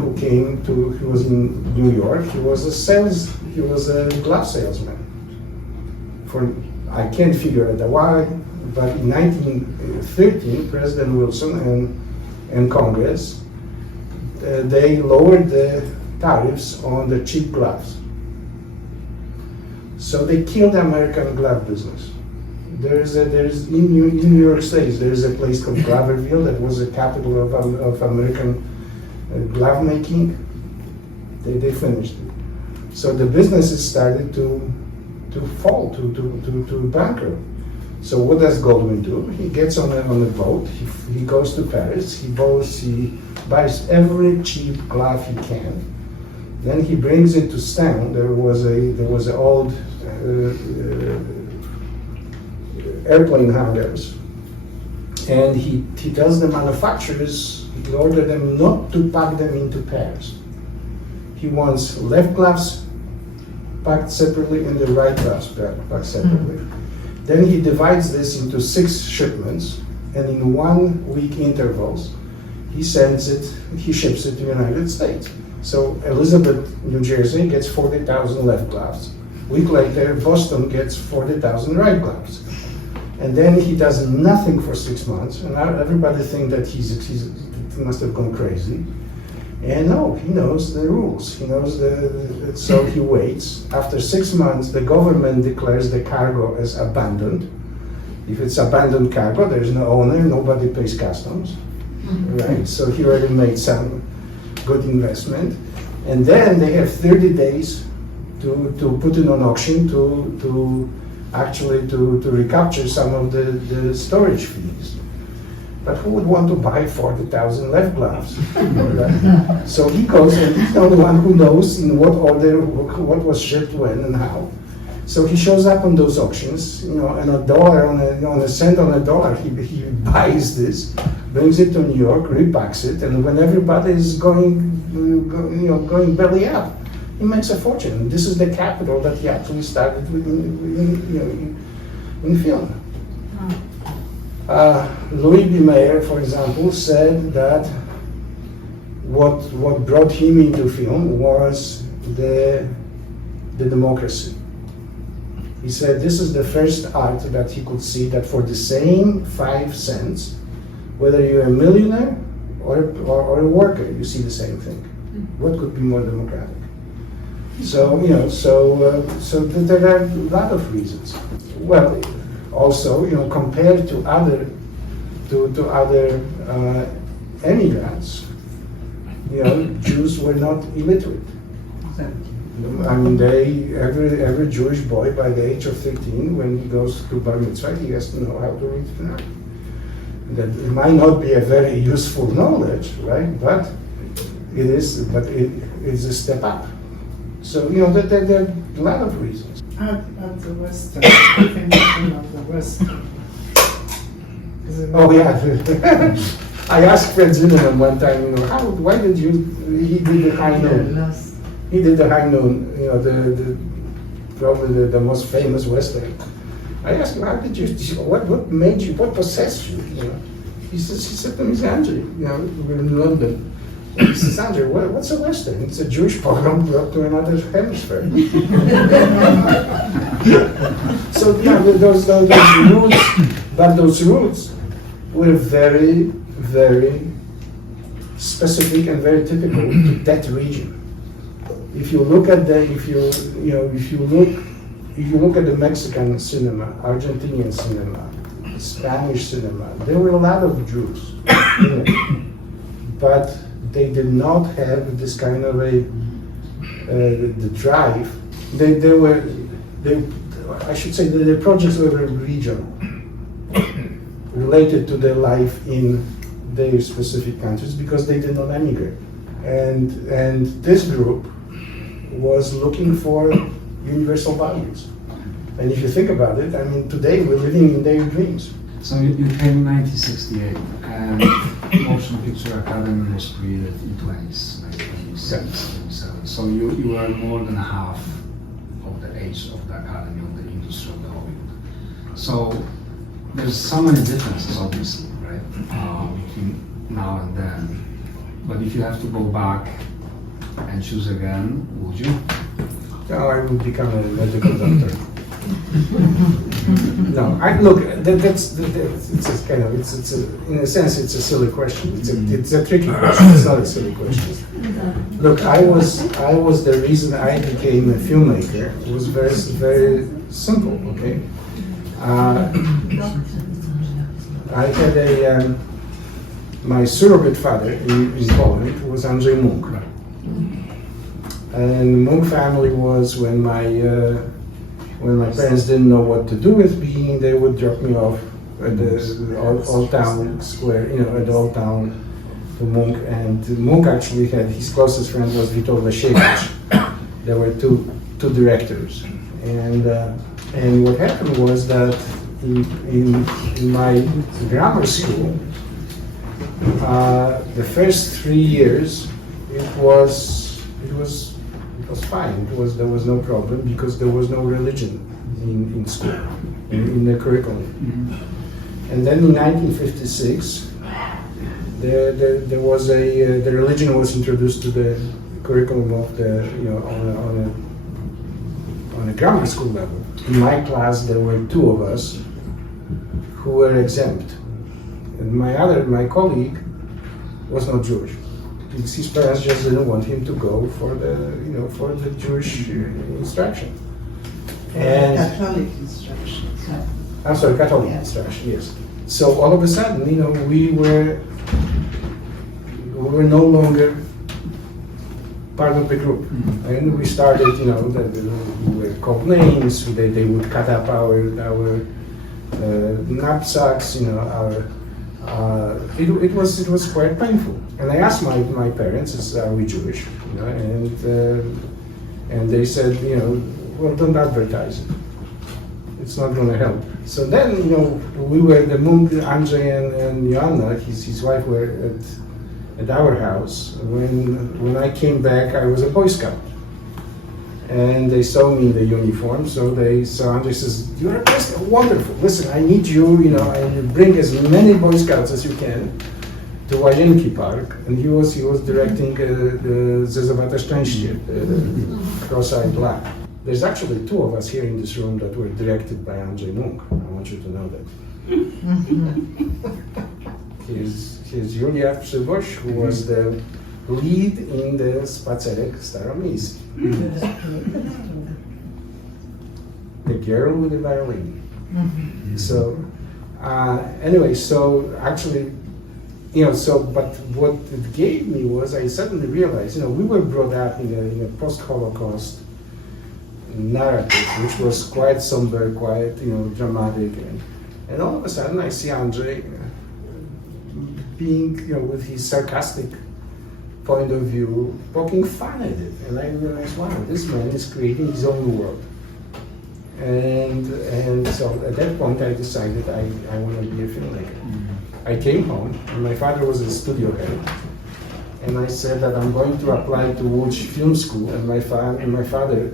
who was in New York, he was a glass salesman. I can't figure out why, but in 1913, President Wilson and Congress, they lowered the tariffs on the cheap gloves. So they killed the American glove business. There's in New York State, there is a place called Gloverville that was the capital of American glove making. They finished it. So the businesses started to fall, to bankrupt. So what does Goldwyn do? He gets on a boat, he goes to Paris, he buys every cheap glove he can. Then he brings it to Stan. There was an old airplane hangars, and he tells the manufacturers, he ordered them not to pack them into pairs. He wants left gloves packed separately and the right gloves packed separately. Then he divides this into 6 shipments, and in 1 week intervals, he ships it to the United States. So Elizabeth, New Jersey gets 40,000 left gloves. A week later, Boston gets 40,000 right gloves. And then he does nothing for 6 months, and now everybody thinks that he must have gone crazy. And no, he knows the rules. He knows so he waits. After 6 months, the government declares the cargo as abandoned. If it's abandoned cargo, there's no owner, nobody pays customs, right? So he already made some good investment. And then they have 30 days to put it on auction to recapture some of the storage fees. but who would want to buy 40,000 left gloves? Right? So he goes, and he's the only one who knows in what order, what was shipped when and how. So he shows up on those auctions, you know, and on a cent on a dollar, he buys this, brings it to New York, repacks it, and when everybody is going belly up, he makes a fortune. This is the capital that he actually started with in film. Louis B. Mayer, for example, said that what brought him into film was the democracy. He said this is the first art that he could see that for the same 5 cents, whether you're a millionaire or a worker, you see the same thing. What could be more democratic? So so there are a lot of reasons. Well, also compared to other immigrants, Jews were not illiterate. I mean, every Jewish boy by the age of 13, when he goes to bar mitzvah, he has to know how to read and write. That it might not be a very useful knowledge, right? But it is. But it is a step up. So there are a lot of reasons. At the Western, definition of the Western. Oh yeah. I asked Fred Zinnemann one time, why did he did the high noon? He did the high noon, probably the most famous Western. I asked him, how did you, what made you, what possessed you? He said to me, Andrzej, we're in London. He says, Andrzej, what's a Western? It's a Jewish program brought to another hemisphere. So those roots, but those roots were very, very specific and very typical to that region. If you look at if you look at the Mexican cinema, Argentinian cinema, Spanish cinema, there were a lot of Jews in it, but they did not have this kind of the drive. I should say that the projects were regional, related to their life in their specific countries because they did not emigrate, and this group was looking for universal values. And if you think about it, I mean, today we're living in their dreams. So you came in 1968, and Motion Picture Academy was created in 1977. So you were more than half of the age of the Academy, of the industry of the Hollywood. So there's so many differences, obviously, right, between now and then. But if you have to go back and choose again, would you? No, I would become a medical doctor. No, it's in a sense, it's a silly question. It's a tricky question. It's not a silly question. Look, I was the reason I became a filmmaker. It was very, very simple. Okay, I had my surrogate father in Poland was Andrzej Munk. And the Munk family was when my parents didn't know what to do with me, they would drop me off at the Old Town Square, at the Old Town to Munk. And Munk actually had, his closest friend was Witold Lesiewicz. There were two directors. And what happened was that in my grammar school, the first 3 years, it was fine. There was no problem because there was no religion in school, in the curriculum. Mm-hmm. And then in 1956, there was the religion was introduced to the curriculum of the on a grammar school level. In my class, there were 2 of us who were exempt, and my colleague was not Jewish. His parents just didn't want him to go for the Jewish instruction. And Catholic instruction. I'm sorry, Catholic instruction, yes. So all of a sudden, we were no longer part of the group. Mm-hmm. And we started, we were called names, they would cut up our knapsacks, it was quite painful. And I asked my parents, are we Jewish? You know, and they said, you know, well, don't advertise it. It's not going to help. So then, you know, we were the Andrzej and Joanna, his wife, were at our house. When I came back, I was a Boy Scout. And they saw me in the uniform, so Andrzej says, "You're a Boy Scout, wonderful. Listen, I need you, you know, and you bring as many Boy Scouts as you can to Łazienki Park." And he was directing the Ze Zawarte Szczęście, Cross-Eyed Black. There's actually two of us here in this room that were directed by Andrzej Munk. I want you to know that. Here's Julia Przyboś, who was the lead in the Spacerek Staromiejski. The girl with the violin. So, anyway, so actually, you know, but what it gave me was I suddenly realized, you know, we were brought up in a post-Holocaust narrative, which was quite somber, quite, you know, dramatic, and all of a sudden I see Andrzej being, you know, with his sarcastic point of view, poking fun at it, and I realized, wow, this man is creating his own world. And so at that point I decided I want to be a filmmaker. I came home, and my father was a studio head, and I said that I'm going to apply to Łódź Film School, and my father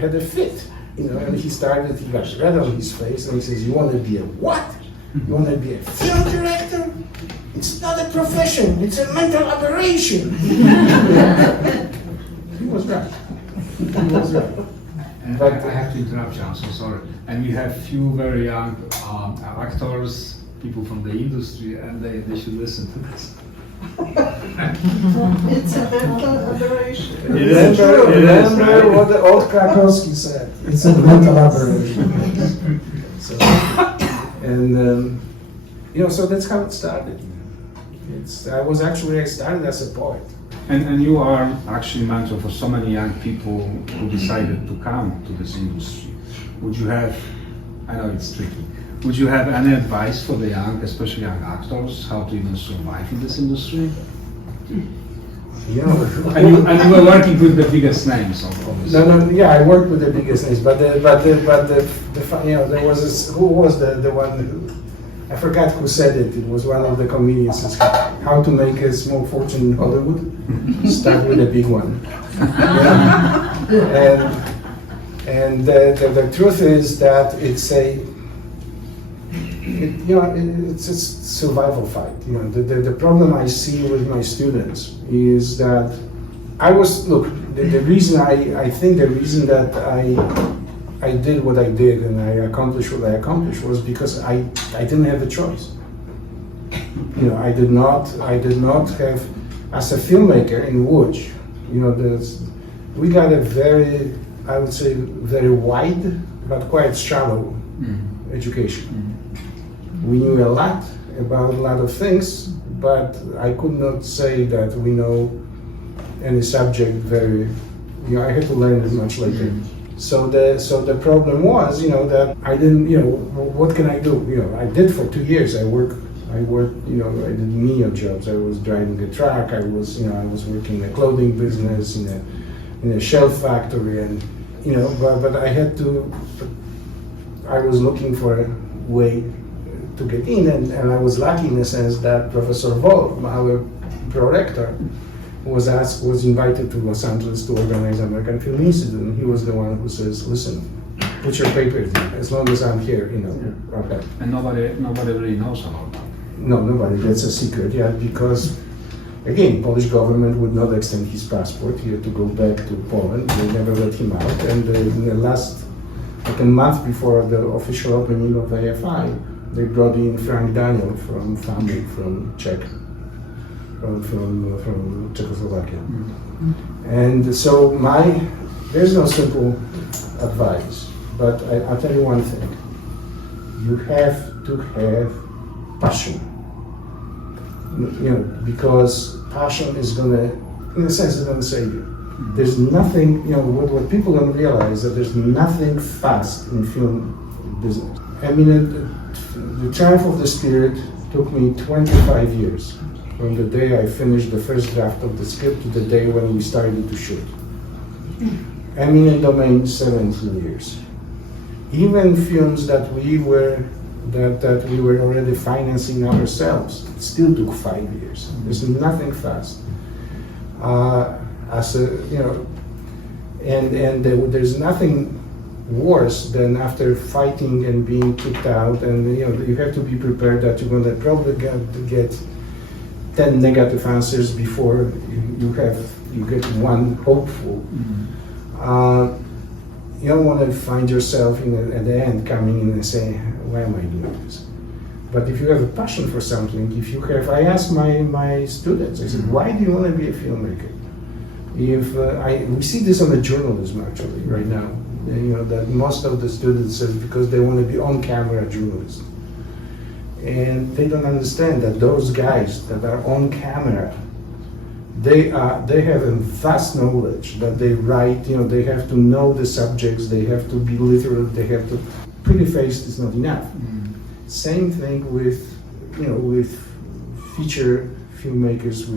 had a fit, you know, and he got red on his face, and he says, "You want to be a what? You want to be a film director? It's not a profession, it's a mental aberration." He was right. He was right. But I have to interrupt you, I'm so sorry. And we have few very young actors, people from the industry, and they should listen to this. It's a mental aberration. Remember what the old Krakowski said. It's a mental aberration. So, and you know, so that's how it started. I started as a poet. And you are actually mentor for so many young people who decided to come to this industry. Would you have, I know it's tricky, would you have any advice for the young, especially young actors, how to even survive in this industry? You know, And you were working with the biggest names, obviously. No, yeah, I worked with the biggest names, but you know, there was this, who was the one who, I forgot who said it. It was one of the comedians. It's how to make a small fortune in Hollywood. Start with a big one. Yeah. And the truth is that it's a survival fight. You know, the problem I see with my students is that the reason that I did what I did and I accomplished what I accomplished was because I didn't have a choice. You know, I did not have, as a filmmaker in Łódź, you know, we got a very, I would say, very wide but quite shallow education. We knew a lot about a lot of things, but I could not say that we know any subject very, you know, I had to learn it much later. So the problem was, you know, that I didn't, you know, what can I do? You know, I did for 2 years. I worked, you know, I did menial jobs. I was driving a truck. I was working in a clothing business, in a shelf factory, and you know, but I had to. I was looking for a way to get in, and I was lucky in the sense that Professor Vol, our prorector, was invited to Los Angeles to organize American Film Institute, and he was the one who says, "Listen, put your paper in. As long as I'm here, you know." Okay. And nobody really knows about that. No, nobody. That's a secret. Yeah, because again, Polish government would not extend his passport. He had to go back to Poland. They never let him out. And in the last, like a month before the official opening of AFI, they brought in Frank Daniel from Czech. From Czechoslovakia. And so there's no simple advice, but I'll tell you one thing. You have to have passion. You know, because passion is gonna, in a sense, it's gonna save you. There's nothing, you know, what people don't realize that there's nothing fast in film business. I mean, the triumph of the spirit took me 25 years from the day I finished the first draft of the script to the day when we started to shoot. Eminent domain, 17 years. Even films that we were already financing ourselves, it still took 5 years. There's nothing fast. There's nothing worse than after fighting and being kicked out, and you have to be prepared that you're going to probably get 10 negative answers before you get one hopeful. You don't want to find yourself at the end coming in and saying, why am I doing this? But if you have a passion for something, I ask my students, I said, why do you want to be a filmmaker? We see this on the journalism actually right now. That most of the students say because they want to be on-camera journalists. And they don't understand that those guys that are on camera, they have a vast knowledge that they write, they have to know the subjects, they have to be literal, they have to, pretty faced is not enough. Same thing with feature filmmakers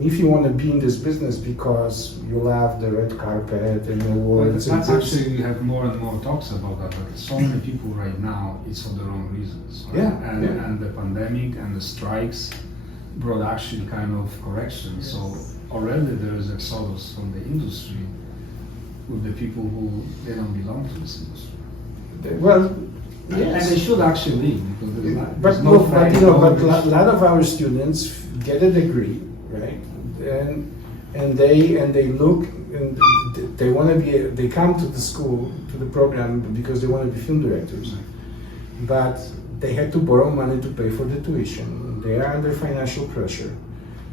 if you want to be in this business because you love the red carpet and awards. Actually, we have more and more talks about that. But so many people right now, it's for the wrong reasons. Right? And the pandemic and the strikes brought actually kind of correction. So already there is exodus from the industry with the people who they don't belong to this industry. Well, yes. And they should actually leave because but a lot of our students get a degree, right? And they look and they come to the school, to the program because they want to be film directors, but they had to borrow money to pay for the tuition. They are under financial pressure.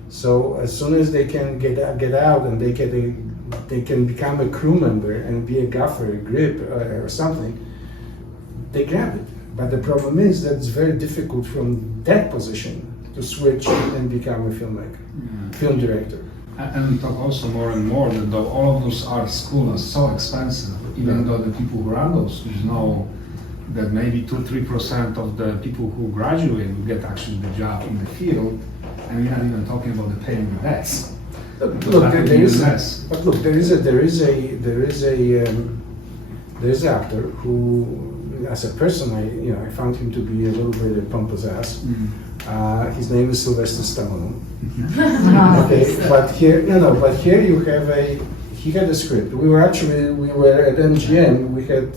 So as soon as they can get out and they can become a crew member and be a gaffer, a grip or something, they grab it. But the problem is that it's very difficult from that position to switch and become a filmmaker, film director. And we talk also more and more that though all of those art schools are so expensive, even though the people who run those schools know that maybe 2-3% of the people who graduate will get actually the job in the field, and we're not even talking about the paying the debts. Look, there is an actor who, as a person, I found him to be a little bit a pompous ass. His name is Sylvester Stallone. Okay, but here you have he had a script. We were at MGM. We had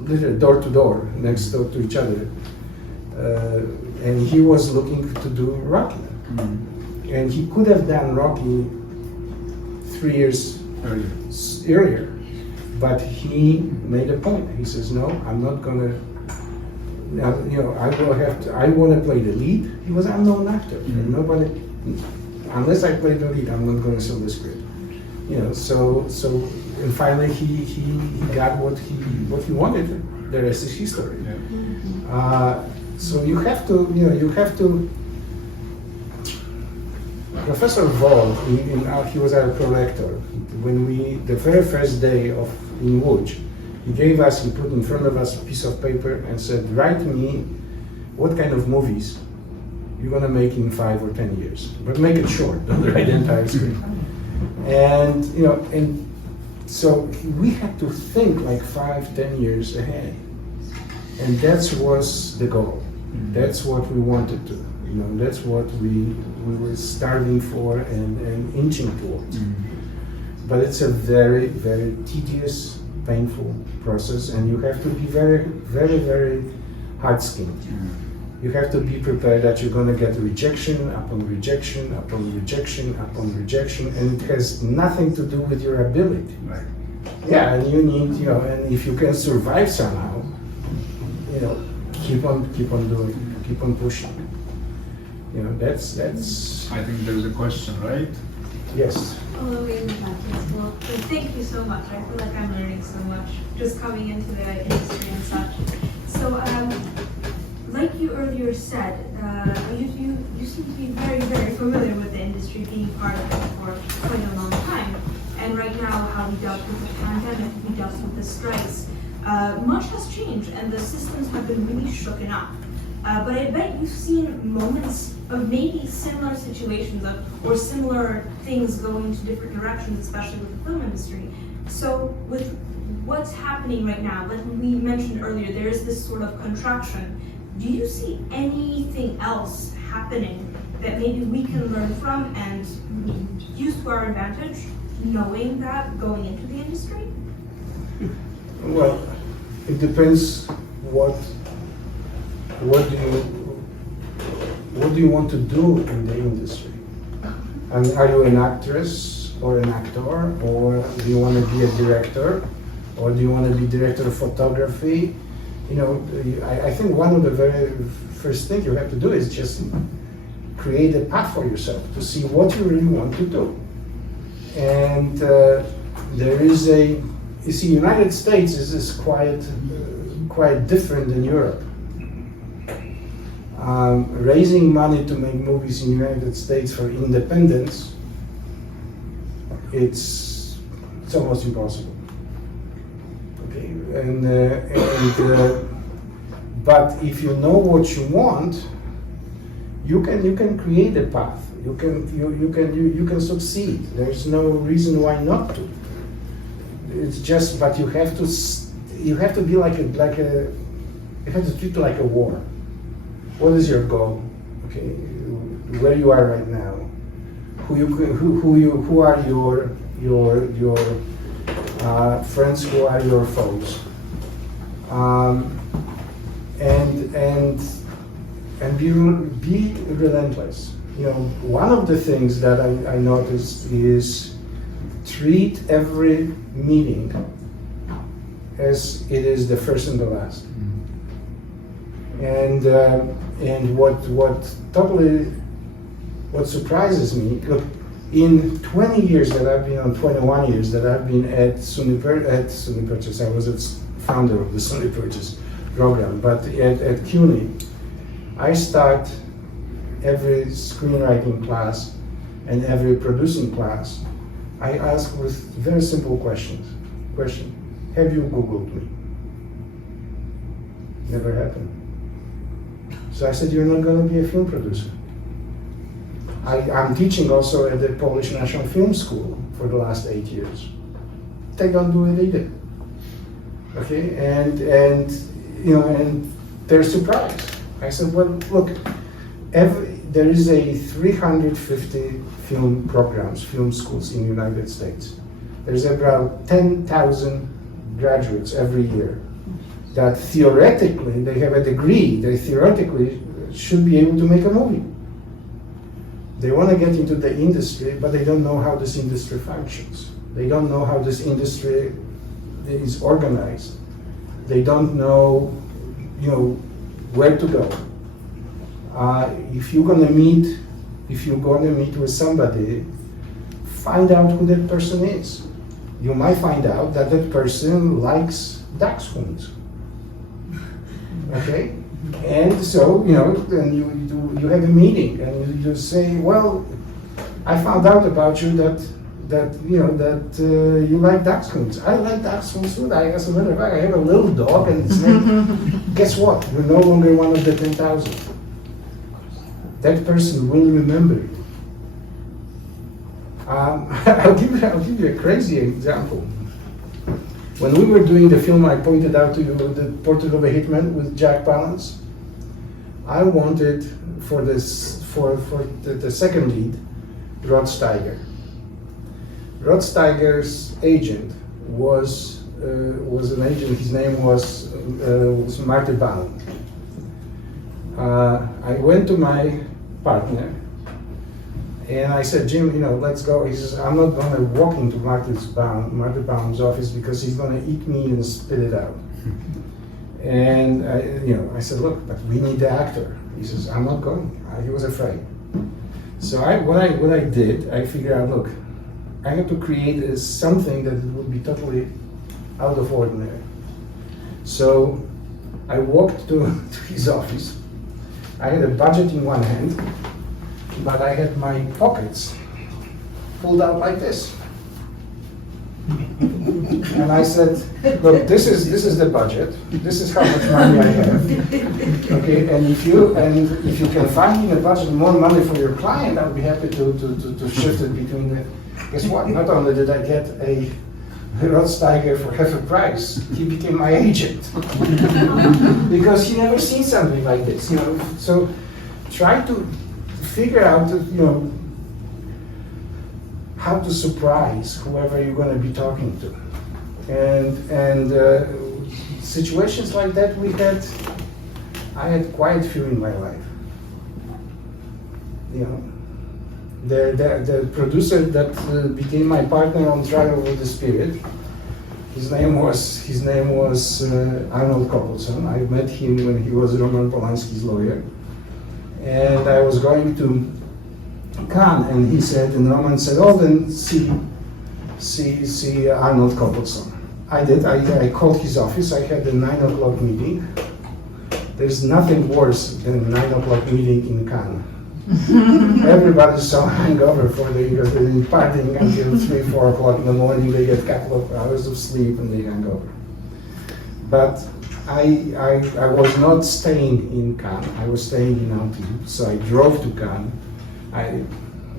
literally door to door, next door to each other, and he was looking to do Rocky, and he could have done Rocky 3 years earlier. But he made a point. He says, "No, I'm not gonna. I want to play the lead." He was an unknown actor, and nobody, unless I play the lead, I'm not going to sell the script. And finally he got what he wanted. The rest is history. So you have to. Professor Vol, he was our prorector. The very first day in Łódź, he put in front of us a piece of paper and said, write me what kind of movies you're going to make in 5 or 10 years. But make it short, don't write the entire script. And so we had to think like 5-10 years ahead. And that was the goal. That's what we wanted to. That's what we were starving for and inching towards. But it's a very, very tedious, painful process, and you have to be very, very, very hard-skinned. You have to be prepared that you're going to get rejection upon rejection upon rejection upon rejection, and it has nothing to do with your ability. Right. Yeah, and you need, and if you can survive somehow, keep on doing, keep on pushing. That's. I think there's a question, right? Yes. Hello, well, thank you so much. I feel like I'm learning so much just coming into the industry and such. So, like you earlier said, you seem to be very, very familiar with the industry, being part of it for quite a long time. And right now, how we dealt with the pandemic, we dealt with the strikes. much has changed and the systems have been really shooken up. But I bet you've seen moments of maybe similar situations or similar things going to different directions, especially with the film industry. So with what's happening right now, like we mentioned earlier, there is this sort of contraction. Do you see anything else happening that maybe we can learn from and use to our advantage, knowing that going into the industry? Well, it depends what do you want to do in the industry? I mean, are you an actress or an actor, or do you want to be a director, or do you want to be director of photography? You know, I think one of the very first things you have to do is just create a path for yourself to see what you really want to do. And there is you see, United States is quite different than Europe. Raising money to make movies in the United States for independence, it's almost impossible. Okay, but if you know what you want, you can create a path. You can succeed. There's no reason why not to. It's just, but you have to be like a you have to treat it like a war. What is your goal? Okay, where you are right now? Who are your friends? Who are your foes? And be relentless. You know, one of the things that I noticed is treat every meeting as it is the first and the last. And what surprises me, look, in 20 years that I've been on, 21 years that I've been at SUNY Purchase, I was a founder of the SUNY Purchase program, but at CUNY, I start every screenwriting class and every producing class, I ask with very simple questions. Have you Googled me? Never happened. So I said, you're not going to be a film producer. I'm teaching also at the Polish National Film School for the last 8 years. They don't do it either. Okay, and you know, and they're surprised. I said, well, look, there is a 350 film programs, film schools in the United States. There's about 10,000 graduates every year that theoretically, they have a degree, they theoretically should be able to make a movie. They want to get into the industry, but they don't know how this industry functions. They don't know how this industry is organized. They don't know, you know, where to go. If you're gonna meet with somebody, find out who that person is. You might find out that that person likes dachshunds. Okay, and so you know, then you have a meeting and you say, well, I found out about you that you like dachshunds. I like dachshunds too. As a matter of fact, I have a little dog, and it's like, guess what? You're no longer one of the 10,000. That person will remember it. I'll give you a crazy example. When we were doing the film I pointed out to you, the Portrait of a Hitman with Jack Palance, I wanted for the second lead, Rod Steiger. Rod Steiger's agent was an agent. His name was Marty Baum. I went to my partner and I said, Jim, you know, let's go. He says, I'm not going to walk into Marty Baum's office because he's going to eat me and spit it out. And I said, look, but we need the actor. He says, I'm not going. He was afraid. So what I did, I figured out, look, I have to create something that would be totally out of ordinary. So I walked to his office. I had a budget in one hand, but I had my pockets pulled out like this. And I said, look, this is the budget. This is how much money I have. Okay, and if you can find in the budget more money for your client, I'll be happy to shift it between the. Guess what? Not only did I get a Rothsteiger for half a price, he became my agent because he never seen something like this. You know, so try to figure out, you know, how to surprise whoever you're going to be talking to. And situations like that I had quite a few in my life. You know, the producer that became my partner on Trial of the Spirit, his name was Arnold Koppelson. I met him when he was Roman Polanski's lawyer, and I was going to Cannes, and he said, and Roman said, "Oh, then see Arnold Koppelson." I did. I called his office. I had a 9 o'clock meeting. There's nothing worse than a 9 o'clock meeting in Cannes. Everybody's so hungover because they've been partying until 3, 4 o'clock in the morning. They get a couple of hours of sleep and they hungover. But I was not staying in Cannes. I was staying in Antibes. So I drove to Cannes.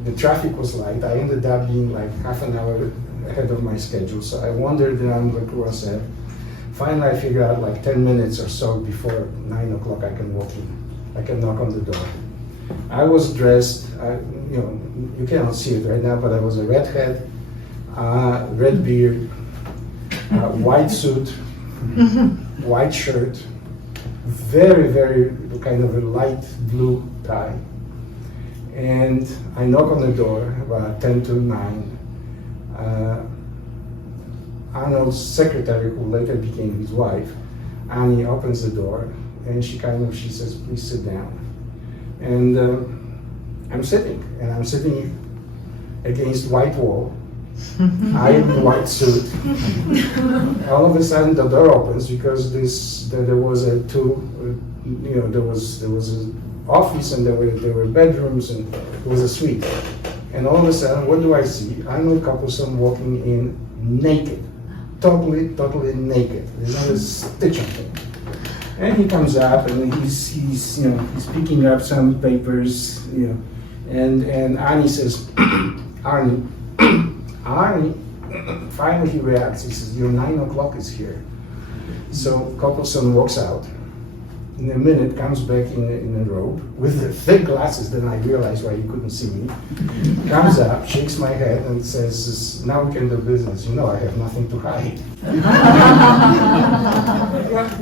The traffic was light. I ended up being like half an hour ahead of my schedule. So I wandered around the Croisset. Finally, I figured out like 10 minutes or so before 9 o'clock I can walk in. I can knock on the door. I was dressed, you know, you cannot see it right now, but I was a redhead, red beard, white suit, white shirt, very, very kind of a light blue tie. And I knock on the door about 10 to 9. Arnold's secretary, who later became his wife, Annie, opens the door, and she says, "Please sit down." And I'm sitting against white wall. I am in white suit. All of a sudden, the door opens because there was an office and there were bedrooms and it was a suite. And all of a sudden, what do I see? Arnold Koppelson walking in naked, totally naked. There's not a stitch on him. And he comes up and he's picking up some papers, you know, and Arnie says, Arnie, finally he reacts. He says, "Your 9 o'clock is here." So Koppelson walks out. In a minute, comes back in a robe with the thick glasses. Then I realized why he couldn't see me. Comes up, shakes my head, and says, "Now we can do business. You know, I have nothing to hide."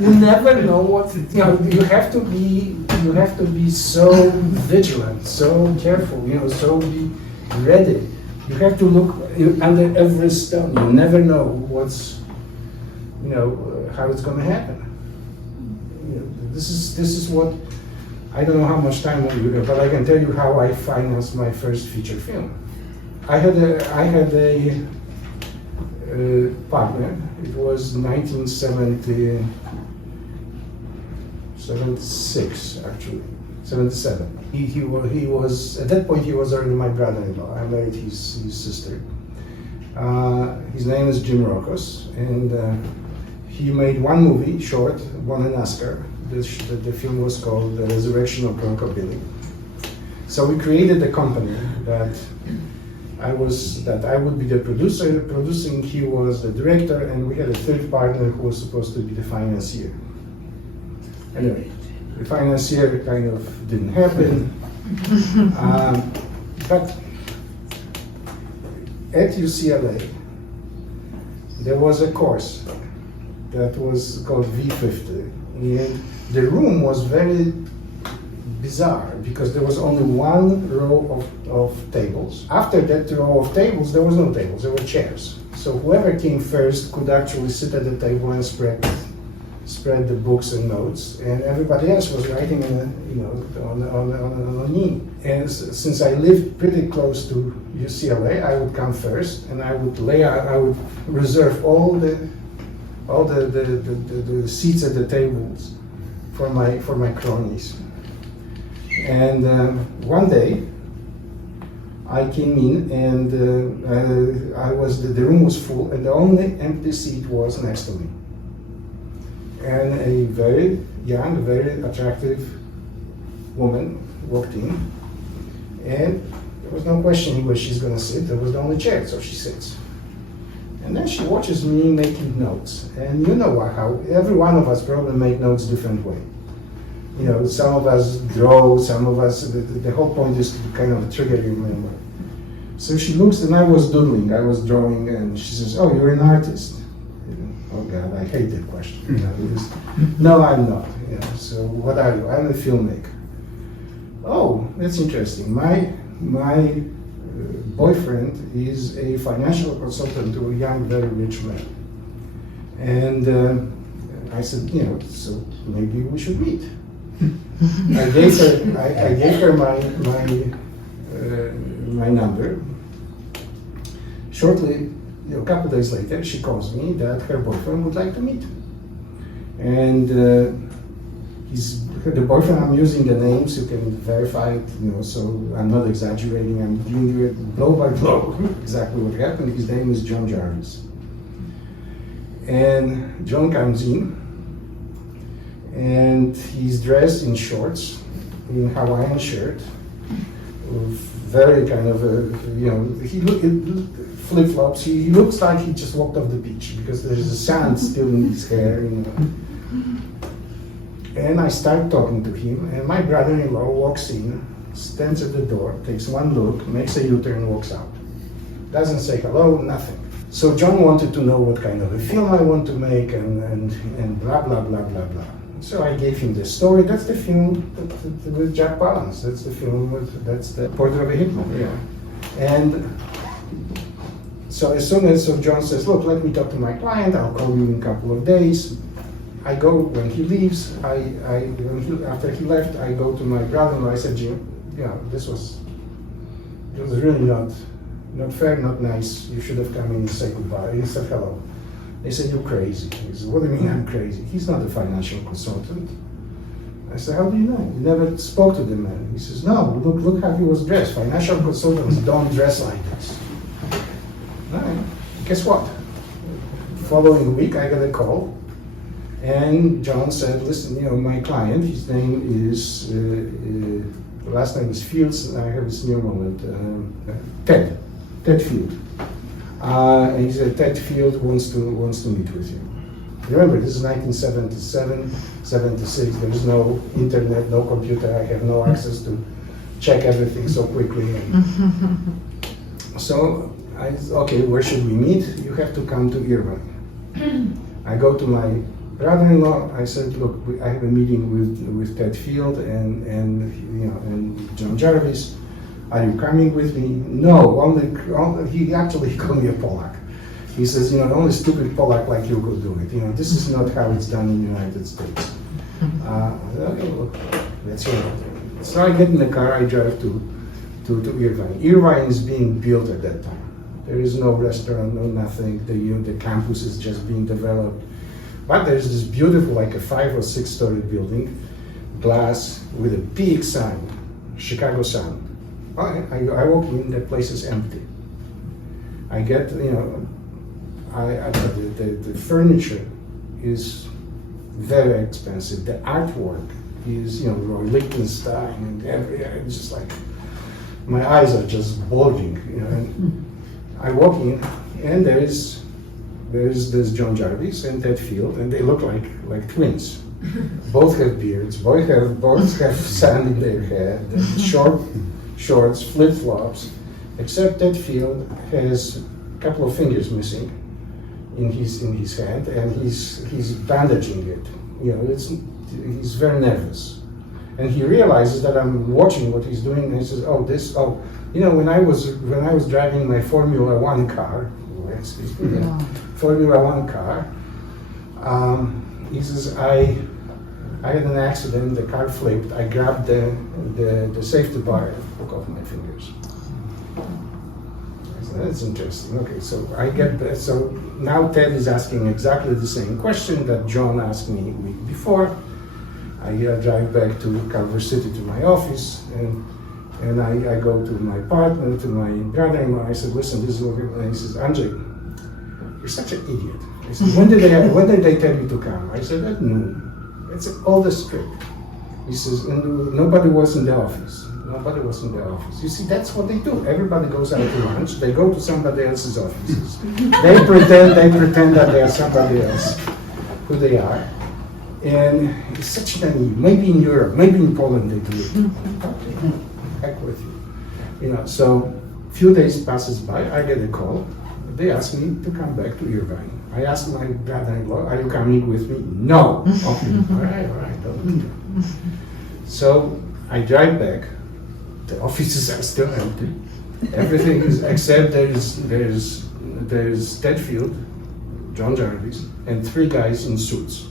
You never know what. You know, you have to be so vigilant, so careful. You know, so be ready. You have to look under every stone. You never know how it's going to happen. This is what, I don't know how much time we have, but I can tell you how I financed my first feature film. I had a partner. It was 1976 actually, 77. He was at that point he was already my brother-in-law. I married his sister. His name is Jim Rokos, and he made one movie, short, won an Oscar. The film was called The Resurrection of Bronco Billy. So we created a company that I would be the producer, producing, he was the director, and we had a third partner who was supposed to be the financier. Anyway, the financier kind of didn't happen. But at UCLA, there was a course that was called V50. And the room was very bizarre because there was only one row of tables. After that row of tables, there was no tables, there were chairs. So whoever came first could actually sit at the table and spread the books and notes, and everybody else was writing on a knee. And since I lived pretty close to UCLA, I would come first, and I would reserve all the seats at the tables for my cronies. And one day, I came in and the room was full, and the only empty seat was next to me. And a very young, very attractive woman walked in, and there was no questioning where she's going to sit. There was the only chair, so she sits. And then she watches me making notes. And you know how every one of us probably make notes different way. You know, some of us draw, some of us, the whole point is to kind of trigger your memory. So she looks, and I was doodling, I was drawing, and she says, "Oh, you're an artist." Oh God, I hate that question. You know, no, I'm not. You know, so what are you? I'm a filmmaker. Oh, that's interesting. My boyfriend is a financial consultant to a young, very rich man. And I said, you know, so maybe we should meet. I gave her my number. Shortly, a couple days later, she calls me that her boyfriend would like to meet. And the boyfriend, I'm using the names, you can verify it, you know, so I'm not exaggerating, I'm giving you it blow by blow, exactly what happened. His name is John Jarvis. And John comes in, and he's dressed in shorts, in Hawaiian shirt, very kind of you know, flip-flops. He looks like he just walked off the beach because there's a sand still in his hair, you know. And I start talking to him, and my brother-in-law walks in, stands at the door, takes one look, makes a U-turn, walks out. Doesn't say hello, nothing. So John wanted to know what kind of a film I want to make, and blah, blah, blah, blah, blah. So I gave him the story. That's the film with Jack Palance. That's the film that's the Portrait of a Hitman, yeah. And so as soon as John says, "Look, let me talk to my client, I'll call you in a couple of days." I go, when he leaves, after he left, I go to my brother-in-law. I said, "Jim, you know, this was really not fair, not nice. You should have come in and said goodbye." He said, "Hello." They said, "You're crazy." He said, "What do you mean I'm crazy? He's not a financial consultant." I said, "How do you know? You never spoke to the man." He says, "No, look how he was dressed. Financial consultants don't dress like this." All right. Guess what? Following week, I got a call. And John said, "Listen, you know, my client, his name is, last name is Fields, I have his new moment, Ted Field. And he said, Ted Field wants to meet with you." Remember, this is 1977, 76, there is no internet, no computer, I have no access to check everything so quickly. So I said, "Okay, where should we meet? You have to come to Irvine." I go to my brother-in-law. I said, "Look, I have a meeting with Ted Field and John Jarvis. Are you coming with me?" "No, only he actually called me a Polak." He says, "You know, only stupid Polak like you could do it. You know, this is not how it's done in the United States." Okay, look, let's hear it. So I get in the car, I drive to Irvine. Irvine is being built at that time. There is no restaurant, no nothing. The campus is just being developed. But there's this beautiful, like a 5 or 6 story building, glass with a big sign, Chicago Sun. I walk in, the place is empty. I get, you know, the furniture is very expensive. The artwork is, you know, Roy Lichtenstein and it's just like, my eyes are just bulging, you know. And I walk in, and there's John Jarvis and Ted Field, and they look like twins. Both have beards, both have sand in their hair, short shorts, flip-flops, except Ted Field has a couple of fingers missing in his hand, and he's bandaging it. You know, he's very nervous, and he realizes that I'm watching what he's doing, and he says, you know, when I was driving my Formula One car, Formula One car, he says, I had an accident, the car flipped, I grabbed the safety bar and took off my fingers. I said, that's interesting. Okay, so I get that. So now Ted is asking exactly the same question that John asked me a week before. I drive back to Culver City to my office, And I go to my partner, to my brother-in-law. I said, listen, this is what. And he says, Andrzej, you're such an idiot. I said, when did they tell you to come? I said, at noon. It's all the script. He says, and nobody was in the office. Nobody was in the office. You see, that's what they do. Everybody goes out to lunch. They go to somebody else's offices. They pretend that they are somebody else, who they are. And it's such naive. Maybe in Europe, maybe in Poland they do it. Okay, heck with you. So a few days passes by, I get a call. They ask me to come back to Irvine. I asked my brother-in-law, are you coming with me? No. Okay, all right, don't do that. So I drive back. The offices are still empty. Everything is, except there's Tedfield, John Jarvis, and 3 guys in suits.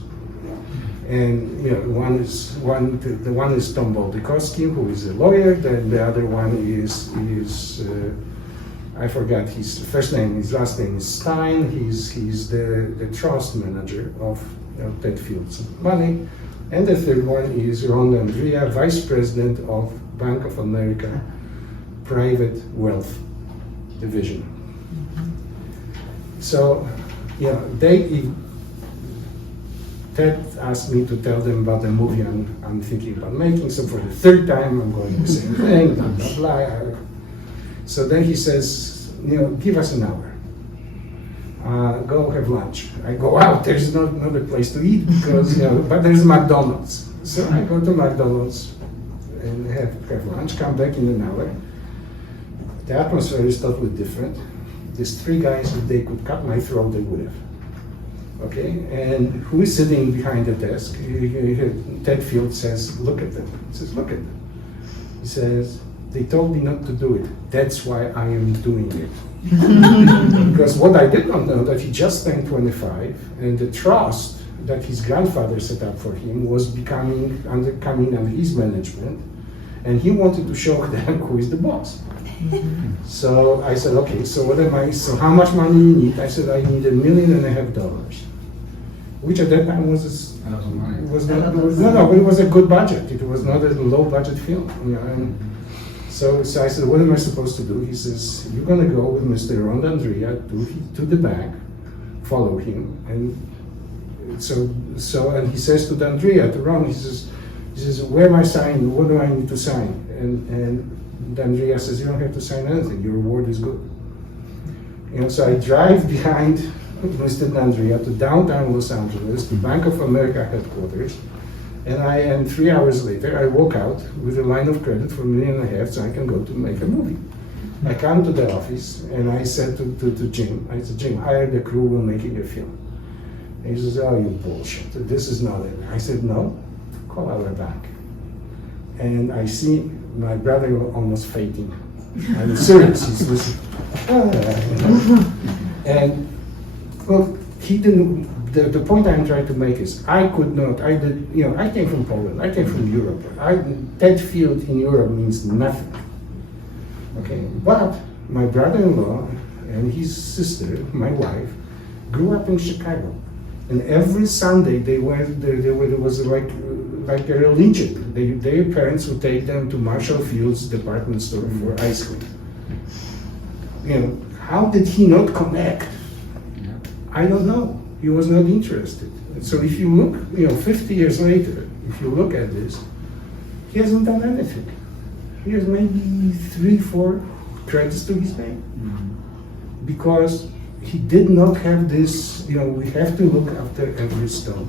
And the one is Tom Krakowski, who is a lawyer. Then the other one is I forgot his first name. His last name is Stein. He's the trust manager of Tedfield's money. And the third one is Ron Andrea, vice president of Bank of America Private Wealth Division. So, Ted asked me to tell them about the movie I'm thinking about making. So for the 3rd time, I'm going the same thing, blah, blah, blah. So then he says, give us an hour. Go have lunch. I go out, there's no other place to eat because, but there's McDonald's. So I go to McDonald's and have lunch, come back in an hour. The atmosphere is totally different. These 3 guys, if they could cut my throat, they would have. Okay, and who is sitting behind the desk? Tedfield says, look at them. He says, look at them. He says, they told me not to do it. That's why I am doing it. Because what I did not know, that he just turned 25, and the trust that his grandfather set up for him was coming under his management, and he wanted to show them who is the boss. So I said, okay, so so how much money you need? I said, I need $1.5 million. Which at that time was it was a good budget. It was not a low budget film. And so I said, what am I supposed to do? He says, you're gonna go with Mr. Ron Andrea to the bank, follow him, and and he says to Andrea, to Ron, he says, where am I signing? What do I need to sign? And Andrea says, you don't have to sign anything. Your word is good. So I drive behind Mr. Andrea to downtown Los Angeles, to Bank of America headquarters, and 3 hours later, I walk out with a line of credit for $1.5 million so I can go to make a movie. I come to the office and I said to Jim, I said, Jim, hire the crew, we're making a film. And he says, oh, you bullshit, this is not it. I said, no, call our bank. And I see my brother almost fainting. I'm serious, he's listening. And well, he didn't. The point I'm trying to make is I came from Poland, I came from Europe. Tedfield in Europe means nothing. Okay, but my brother-in-law and his sister, my wife, grew up in Chicago, and every Sunday there was like a religion. Their parents would take them to Marshall Field's department store for ice cream. How did he not connect? I don't know. He was not interested. So if you look, 50 years later, if you look at this, he hasn't done anything. He has maybe 3-4 credits to his name. Because he did not have this, we have to look after every stone.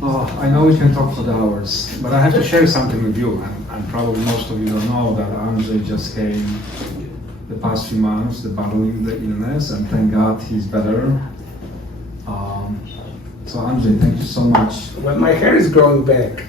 Oh, I know we can talk for the hours, but I have to share something with you, and probably most of you don't know that Andrzej just came the past few months, battling the illness, and thank God he's better. So Andrzej, thank you so much. Well, my hair is growing back.